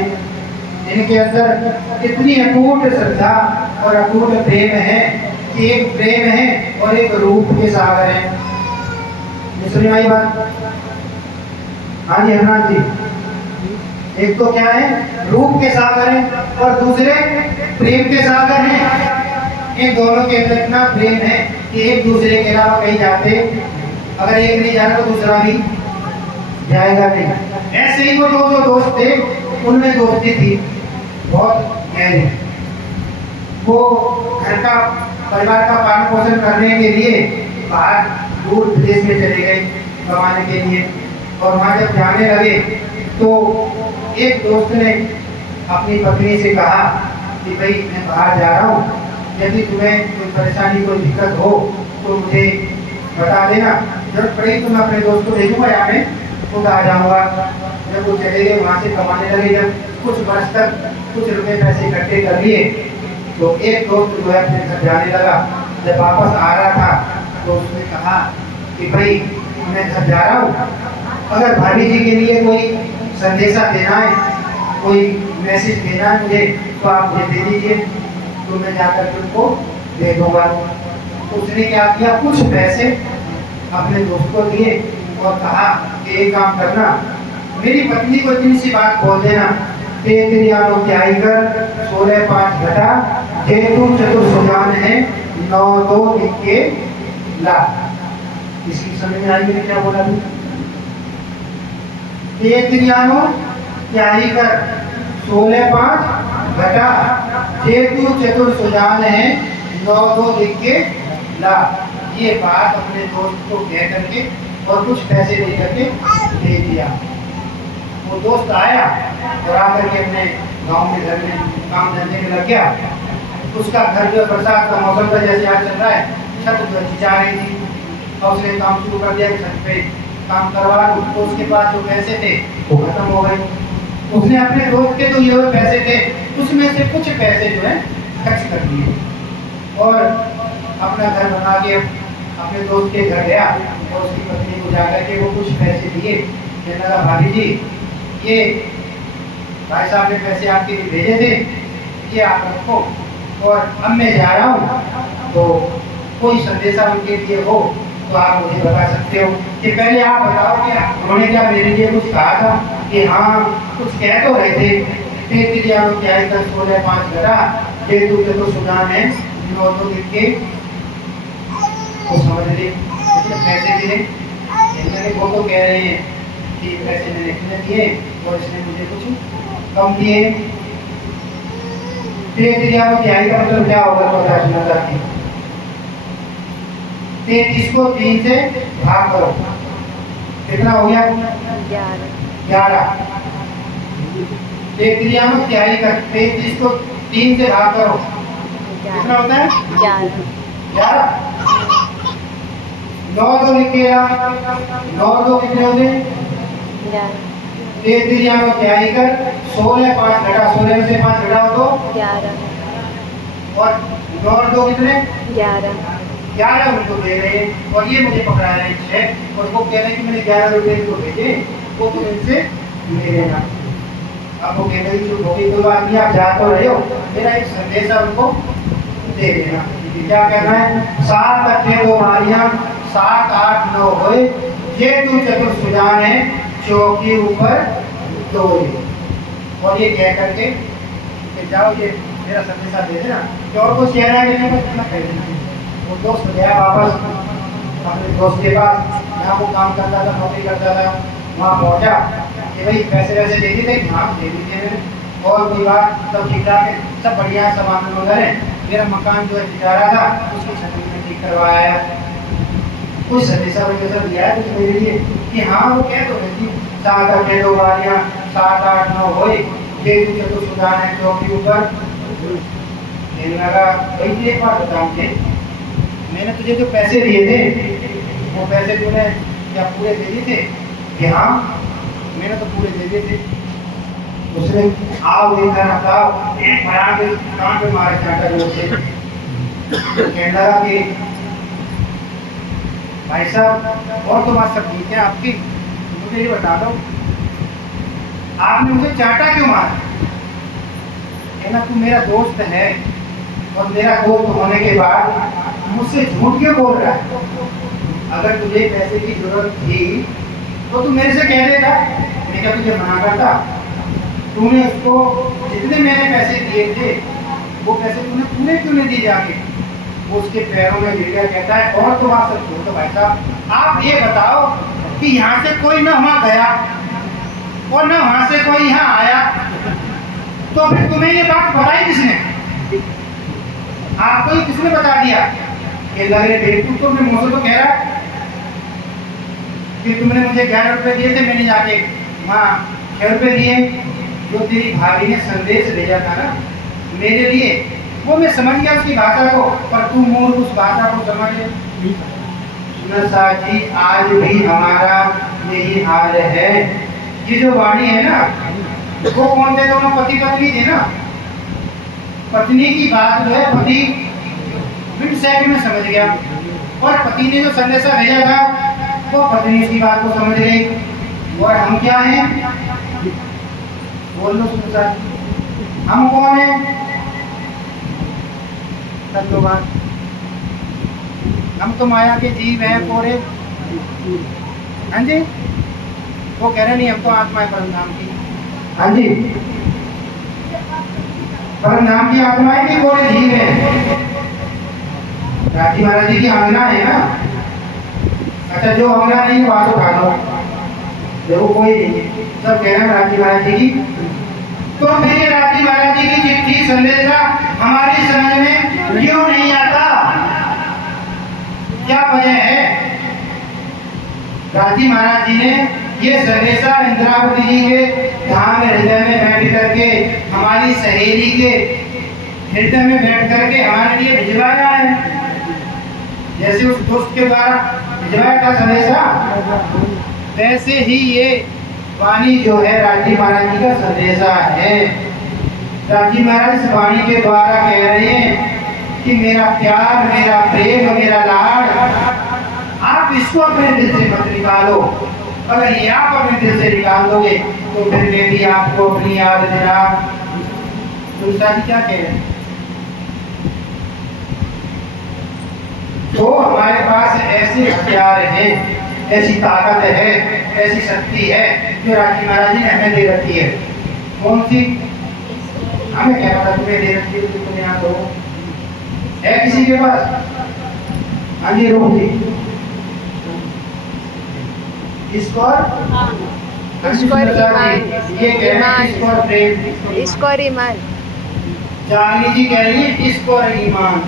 इनके अंदर इतनी अटूट श्रद्धा और अटूट प्रेम है कि एक प्रेम है और एक रूप के सागर है। सुनिए आई बात? हाँ जी हरनाथ जी, एक तो क्या है रूप के सागर है और दूसरे प्रेम के सागर हैं। इन दोनों के अंदर इतना प्रेम है कि एक दूसरे के अलावा कहीं जाते, अगर एक नहीं जाए तो दूसरा भी जाएगा नहीं। ऐसे ही वो दो जो दोस्त थे उनमें दोस्ती थी बहुत गहरी। वो घर का परिवार का पालन पोषण करने के लिए बाहर दूर विदेश में चले गए कमाने के लिए, और वहाँ जब जाने लगे तो एक दोस्त ने अपनी पत्नी से कहा कि भाई मैं बाहर जा रहा हूँ, यदि तुम्हें कोई परेशानी कोई दिक्कत हो तो मुझे बता देना, जरूरत पड़ेगी तो मैं अपने दोस्त को भेजूंगा यहाँ पे खुद आ जाऊँगा। जब वो चले गए वहाँ से कमाने लगे, जब कुछ वर्ष तक कुछ रुपए पैसे इकट्ठे कर लिए तो एक दोस्त जो है अपने घर जाने लगा। जब वापस आ रहा था तो उसने कहा कि भाई मैं घर जा रहा हूँ, अगर भाभी जी के लिए कोई संदेशा देना है, कोई मैसेज देना है मुझे तो आप मुझे दे दीजिए, तो मैं जाकर के उनको दे दूँगा। उसने क्या किया, कुछ पैसे अपने दोस्त को दिए और कहा कि एक काम करना, मेरी पत्नी को इतनी सी बात बोल देना, तेतरियानो त्याई कर 16 5 घटा जेतु चतुर सुजान है 9 2 के ला। इसकी समझ में आई मैंने क्या बोला? तेतरियानो त्याई कर 16 5 घटा जेतु चतुर सुजान है 9 2 के ला। ये बात अपने दोस्त को कह करके और कुछ पैसे दे करके दे दिया। वो दोस्त आया और आकर के अपने गांव में घर में काम धंधे में लग गया। उसका घर जो बरसात का मौसम था, जैसे आज चल रहा है, छत जो खिंचा रही थी और उसने काम शुरू कर दिया कि छत पे काम करवा दूं। तो उसके पास जो पैसे थे वो खत्म हो गए। उसने अपने दोस्त के जो ये पैसे थे उसमें से कुछ पैसे जो है खर्च कर दिए और अपना घर बना के अपने दोस्त के घर गया और उसकी पत्नी को जाकर के वो कुछ पैसे दिए। कहने लगा, भाभी जी ये भाई साहब ने पैसे आपके लिए भेजे थे, ये आप रखो और अब मैं जा रहा हूँ, तो कोई संदेशा उनके लिए हो तो आप मुझे बता सकते हो। कि पहले आप बताओ कि उन्होंने क्या मेरे लिए कुछ कहा था? कि हाँ कुछ कह तो रहे थे, तेतरियानो त्याई कर 16 5 घटा जेतु चतुर सुजान है 9 2 के। वो समझ ली पैसे दिए, वो तो कह रहे हैं कि पैसे मैंने इतने दिए और इसने मुझे कुछ कम दिए। तेतरियानो त्याई का मतलब क्या होगा? तो क्या सुना चाहती? 33 को 3 से भाग करो, कितना हो गया? 11। तेतरियानो त्याई कर 33 को 3 से भाग करो, कितना होता है? 11। 9 2 निकलेगा, 9 2 कितने होते? तेतरियानो त्याई कर 16 5 घटा, 16 में से 5 घटाओ तो 11 और 9 और 2 कितने? 11 उनको दे रहे हैं और ये मुझे पकड़ा रहे हैं चेक और वो कह रहे हैं कि मैंने 11 रुपए इनको भेजे, वो तुम इनसे ले लेना। अब वो कह रहे हैं जो होगी तो बात नहीं, आप जा तो रहे हो, मेरा एक संदेशा उनको दे देना। क्या कहना है? 7 अट्ठे 2 मारियां 7 8 9 होए ये तू चतुर सुजान है चौकी ऊपर डोले। और ये कह करके कि जाओ ये मेरा संदेशा दे देना कि और कुछ कह रहा है कि नहीं, बस इतना कह देना। वो दोस्त गया वापस अपने दोस्त के पास, जहाँ वो काम करता था, नौकरी करता था, वहाँ पहुँचा कि भाई पैसे वैसे दे दिए थे? हाँ दे दिए मैंने, और कोई बात सब ठीक ठाक है, सब बढ़िया, सब आनंद वगैरह है। मेरा मकान जो है जा रहा था उसकी छत में ठीक करवाया है, कुछ संदेशा वगैरह दिया है कुछ मेरे लिए कि हाँ वो कह तो रही थी 7 अट्ठे 2 मारियां 7 8 9 होए ये तू चतुर सुजान है चौकी ऊपर। कहने लगा, भाई एक बात बताऊँ थे, मैंने तुझे जो पैसे दिए थे वो पैसे तूने क्या पूरे दे दिए थे? कि हाँ मैंने तो पूरे दे दिए थे। उसने आओ देखकर बताओ एक भरा के कान पे मारे चाटा जोर से। कहने लगा कि भाई साहब और तो बात सब ठीक है आपकी, मुझे ये बता दो आपने मुझे चाटा क्यों मारा? कहना तू मेरा दोस्त है और मेरा दोस्त होने के बाद मुझसे झूठ क्यों बोल रहा है? अगर तुझे पैसे की जरूरत थी तो तू मेरे से कह देता, मैं क्या तुझे मना करता? तूने उसको जितने मैंने पैसे दिए थे वो पैसे तूने पूरे क्यों नहीं दिए जाके? वो उसके पैरों में गिर गया, कहता है और तो बात सब छोड़ दो भाई साहब, आप ये बताओ कि यहाँ से कोई ना वहाँ गया और ना वहाँ से कोई यहाँ आया, तो फिर तुम्हें ये बात बताई किसने? आपको ही किसने बता दिया? कि लग रहे बेवकूफ तो मैं मुझसे तो कह रहा कि तुमने मुझे 11 रुपए दिए थे, मैंने जाके वहाँ 6 रुपए दिए। जो तेरी भाभी ने संदेश भेजा था ना मेरे लिए, वो मैं समझ गया उसकी भाषा को, पर तू मूर्ख उस भाषा को समझ न साजी। आज भी हमारा यही हाल है। ये जो वाणी है ना, वो कौन थे? दोनों पति पत्नी थे ना। पत्नी की बात जो है पति मिनट सेकंड में समझ गया और पति ने जो संदेशा भेजा था वो पत्नी उसकी बात को समझ गई। और हम क्या हैं? बोल लो सुन, हम कौन हैं? धन्यवाद। हम तो माया के जीव हैं पूरे। हाँ जी, वो कह रहे नहीं हम तो आत्मा है परम नाम की। हाँ जी, परम नाम की आत्माएं भी पूरे जीव हैं। राजी महाराज जी की आंगना है ना। अच्छा, जो आंगना नहीं है वहां तो उठा लो, देखो कोई नहीं, सब कह रहे हैं राजी महाराज जी की। तो फिर राजी महाराज जी की चिट्ठी संदेशा हमारी समझ में क्यों नहीं आता? क्या वजह है? राजी महाराज जी ने ये संदेशा इंद्रावती जी के धाम हृदय में बैठ करके, हमारी सहेली के हृदय में बैठ करके हमारे लिए भिजवाया है। जैसे उस दोस्त के द्वारा भिजवाया था संदेशा, वैसे ही ये वाणी जो है राजी महाराज जी का संदेशा है। राजी महाराज इस वाणी के द्वारा कह रहे हैं कि मेरा प्यार, मेरा प्रेम, मेरा लाड, आप इसको अपने दिल से मत निकालो। अगर ये आप अपने दिल से निकाल दोगे तो फिर मैं भी आपको अपनी याद दिला। तुलसा जी क्या कह रहे हैं? तो हमारे पास ऐसे हथियार हैं, ऐसी ताकत है, ऐसी शक्ति है जो राजी महाराज जी ने हमें दे रखी है। कौन सी? हमें क्या पता तुम्हें दे रखी है, तुम यहाँ दो है किसी के पास? हाँ जी, रोक जी, ईश्वर ईमान। जानी जी कह रही है ईश्वर ईमान।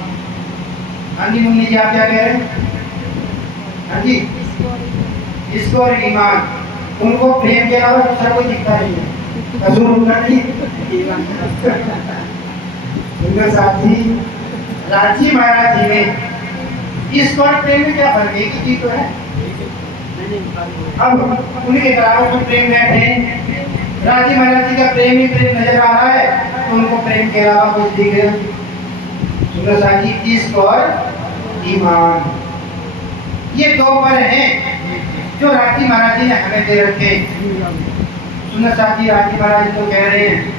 हाँ जी मुन्नी जी, आप क्या कह रहे हैं? हाँ जी, ईश्वर ईमान। उनको प्रेम के अलावा दूसरा कोई दिखता नहीं है, कसूर उनका नहीं। उनके साथी राजी महाराज जी में ईश्वर प्रेम में क्या फर्क है? एक ही चीज तो है। अब उनके बराबर में प्रेम बैठे, राजी महाराज जी का प्रेम ही प्रेम नजर आ रहा है, तो उनको प्रेम के अलावा कुछ दिख रहा। सुनो साथी, ईश्वर ईमान, ये दो वर हैं जो राजी महाराज जी ने हमें दे रखे। सुनो साथी, राजी महाराज तो कह रहे हैं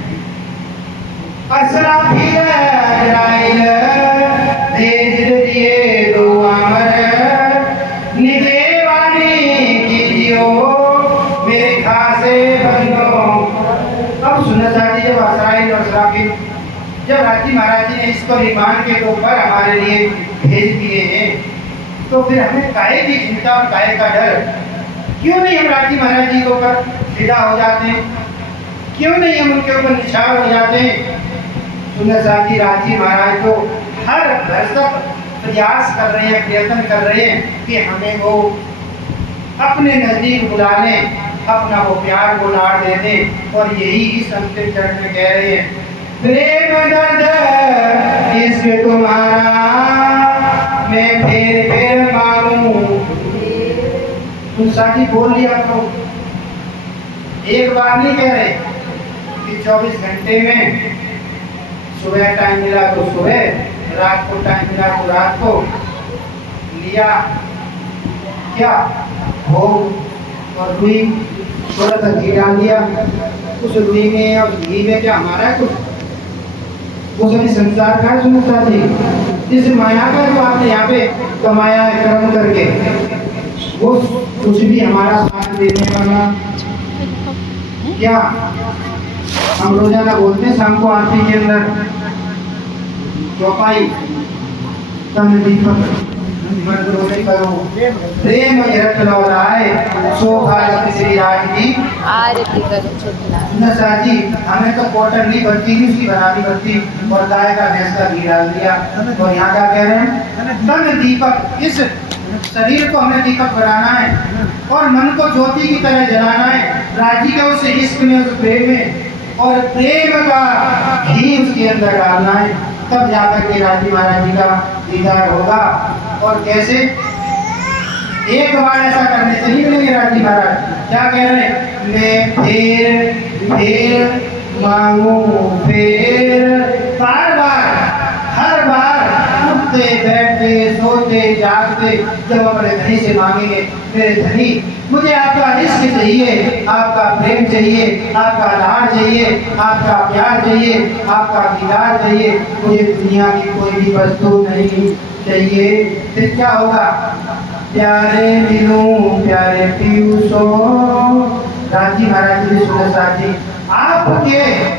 असरा मेरे खासे बंदो। अब सुनना चाहिए, जब असराइल और सराफिल, जब राजी महाराज जी ने इसको ईमान के ऊपर हमारे लिए भेज दिए हैं, तो फिर हमें काहे की चिंता और काहे का डर? क्यों नहीं हम राजी महाराज जी के ऊपर फिदा हो जाते हैं? क्यों नहीं हम उनके ऊपर निशान हो जाते हैं? सुनना चाहिए, राजी महाराज तो हर दर्शक प्रयास कर रहे हैं, प्रयत्न कर रहे हैं कि हमें वो अपने नजदीक बुला लें, अपना वो प्यार को लाड़ दे दें। और यही इस अंतिम चरण में कह रहे हैं, प्रेम दर्द इश्क तुम्हारा मैं फिर फिर मांगूं। तुम साथी बोल लिया तो एक बार नहीं कह रहे कि 24 घंटे में सुबह टाइम मिला तो सुबह, रात को टाइम मिला तो रात को लिया क्या हो, और रुई थोड़ा सा घी डाल दिया, उस रुई में और घी में क्या हमारा है कुछ? वो सभी संसार का सुनता थी। इस माया का जो आपने यहाँ पे कमाया है कर्म करके, वो कुछ भी हमारा साथ देने वाला क्या? हम रोजाना बोलते हैं शाम को आरती के अंदर, चौपाई तन दीपक प्रेम रख लौलाए सो भारत श्री राज की आरती करो छुटला। नसाजी, हमें तो कॉटन नहीं बनती थी, उसकी बनानी बनती, और गाय का भैंस का घी डाल दिया। और यहाँ क्या कह रहे हैं? तन दीपक, इस शरीर को हमें दीपक बनाना है और मन को ज्योति की तरह जलाना है, राजी के उस इश्क में, उस प्रेम में, और प्रेम का घी उसके अंदर डालना है, तब जाकर के राजी महाराज जी का दीदार होगा। और कैसे? एक बार ऐसा करने से नहीं मिलेंगे राजी महाराज। क्या कह रहे हैं? मैं फिर मांगू, फिर बार बार, हर बार उठते बैठते सोते जागते जब अपने धनी से मांगेंगे, मेरे धनी मुझे आपका इश्क चाहिए, आपका प्रेम चाहिए, आपका लाड चाहिए, आपका प्यार चाहिए, आपका दीदार चाहिए, मुझे दुनिया की कोई भी वस्तु नहीं चाहिए, फिर क्या होगा? प्यारे मिलूं प्यारे पीयूषो। राजी महाराज जी सुनो साथी, आपके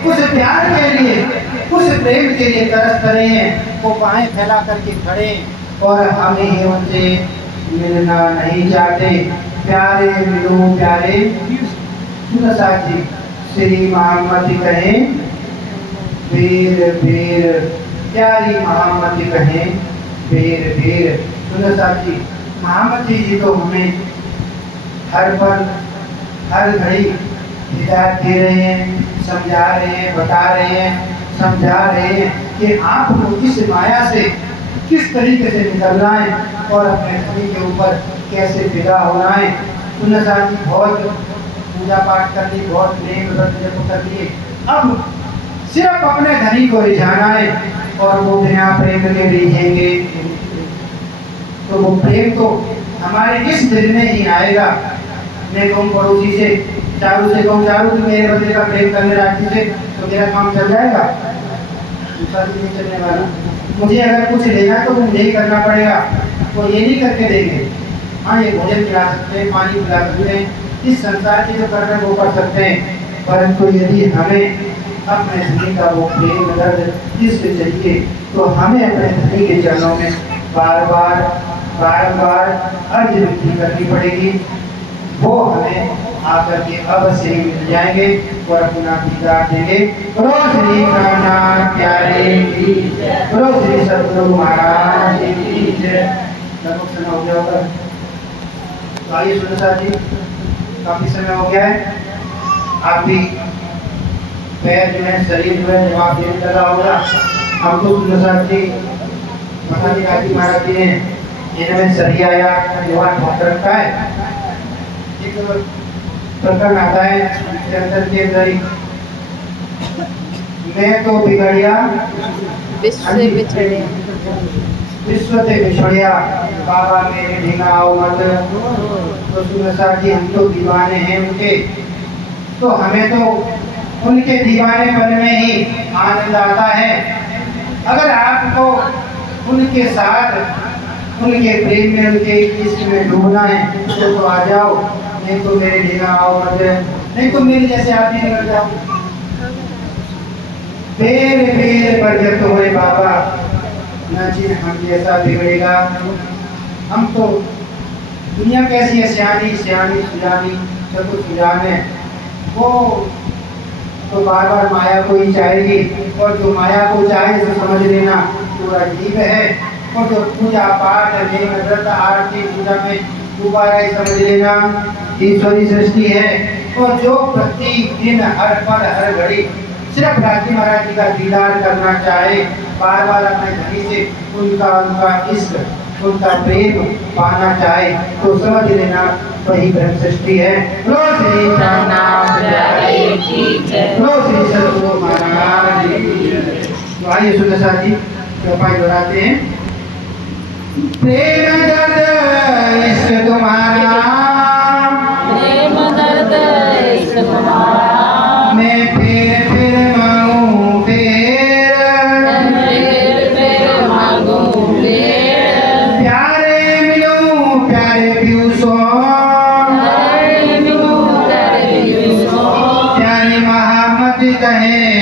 उस प्यार के लिए, उस प्रेम के लिए तरस रहे हैं, वो बाहें फैला करके खड़े और हम ही उनसे मिलना नहीं चाहते। प्यारे मिलूं प्यारे सुनो साथी, श्री महामती कहें वीर वीर, प्यारी महामती कहें वीर वीर। सुनो साथी, महामती जी तो हमें हर पल हर घड़ी हिदायत दे रहे हैं, समझा रहे हैं, बता रहे हैं, समझा रहे हैं कि आपको इस माया से किस तरीके से निकलना है और अपने धनी के ऊपर कैसे फिदा होना है। सुनो साथी, बहुत पूजा पाठ कर ली, बहुत प्रेम व्रत कर लिए, अब सिर्फ अपने धनी को रिझाना है और वो बिना प्रेम के रिझेंगे तो वो प्रेम तो हमारे इस दिल में ही आएगा। मैं कहूँ पड़ोसी से, चारू से कहूँ, चारू तू मेरे बदले का प्रेम करने राजी से, तो मेरा काम चल जाएगा? दूसरा तो नहीं चलने वाला। मुझे अगर कुछ लेना है तो मुझे ही करना पड़ेगा, वो ये नहीं करके देंगे। हाँ, ये भोजन खिला सकते हैं, पानी पिला सकते हैं, इस संसार के जो कर्म है वो कर सकते हैं, परंतु यदि हमें अपने धनी का वो प्रेम दर्द इष्ट चाहिए तो हमें अपने धनी के चरणों में बार बार अर्ज विनती करनी पड़ेगी। वो हमें आकर के अवश्य ही मिल जाएंगे और अपना दीदार देंगे। बोलो श्री कान्हा प्यारे की, बोलो श्री सतगुरु महाराज की जय। लगभग समय हो गया होगा, तो आइए सुनो साथी, काफी समय हो गया है, आप भी पैर जो है, शरीर जो है जवाब देने लगा होगा। हमको सुनो साथी, माता जी राजी महाराज जी ने इनमें सरिया या जवाब ढक रखा है। एक प्रकरण आता है इसके अंदर के अंदर ही, मैं तो बिगड़िया विश्व से बिछड़े, विश्व से बिछड़िया, बाबा मेरे ढींगा आओ मत। तो सुनो साथी, हम तो दीवाने हैं उनके, तो हमें तो उनके दीवानेपन में ही आनंद आता है। अगर आपको उनके साथ, उनके प्रेम में, उनके इश्क में डूबना है तो आ जाओ, नहीं तो मेरे ढींगा आओ मत, नहीं तो मेरे जैसे आप ही निकल जाओ। बेर बेर पर जब तुम्हारे बाबा न जी हम जैसा बिगड़ेगा। हम तो दुनिया कैसी है, सियानी सियानी सुजानी सब कुछ सुजान है, वो तो बार बार माया को ही चाहेगी, और जो माया को चाहे तो समझ लेना पूरा जीव है, और जो पूजा पाठ नेम व्रत आरती पूजा में डूबा है समझ लेना ईश्वरी सृष्टि है। और जो प्रति दिन हर पल हर घड़ी सिर्फ राजी महाराज जी का दीदार करना चाहे, बार बार अपने धनी से उनका इश्क, उनका प्रेम पाना चाहे, तो समझ लेना वही ब्रह्म सृष्टि है। बोलो श्री सतगुरु महाराज की जय। तो आइए सुनो साथी, चौपाई दोहराते हैं। प्रेम दर्द इश्क तुम्हारा, प्रेम दर्द इश्क तुम्हारा, मैं फिर मांगू फिर मांगू फिर, प्यारे मिलूं प्यारे पीयूषो, प्यारी महामती कहे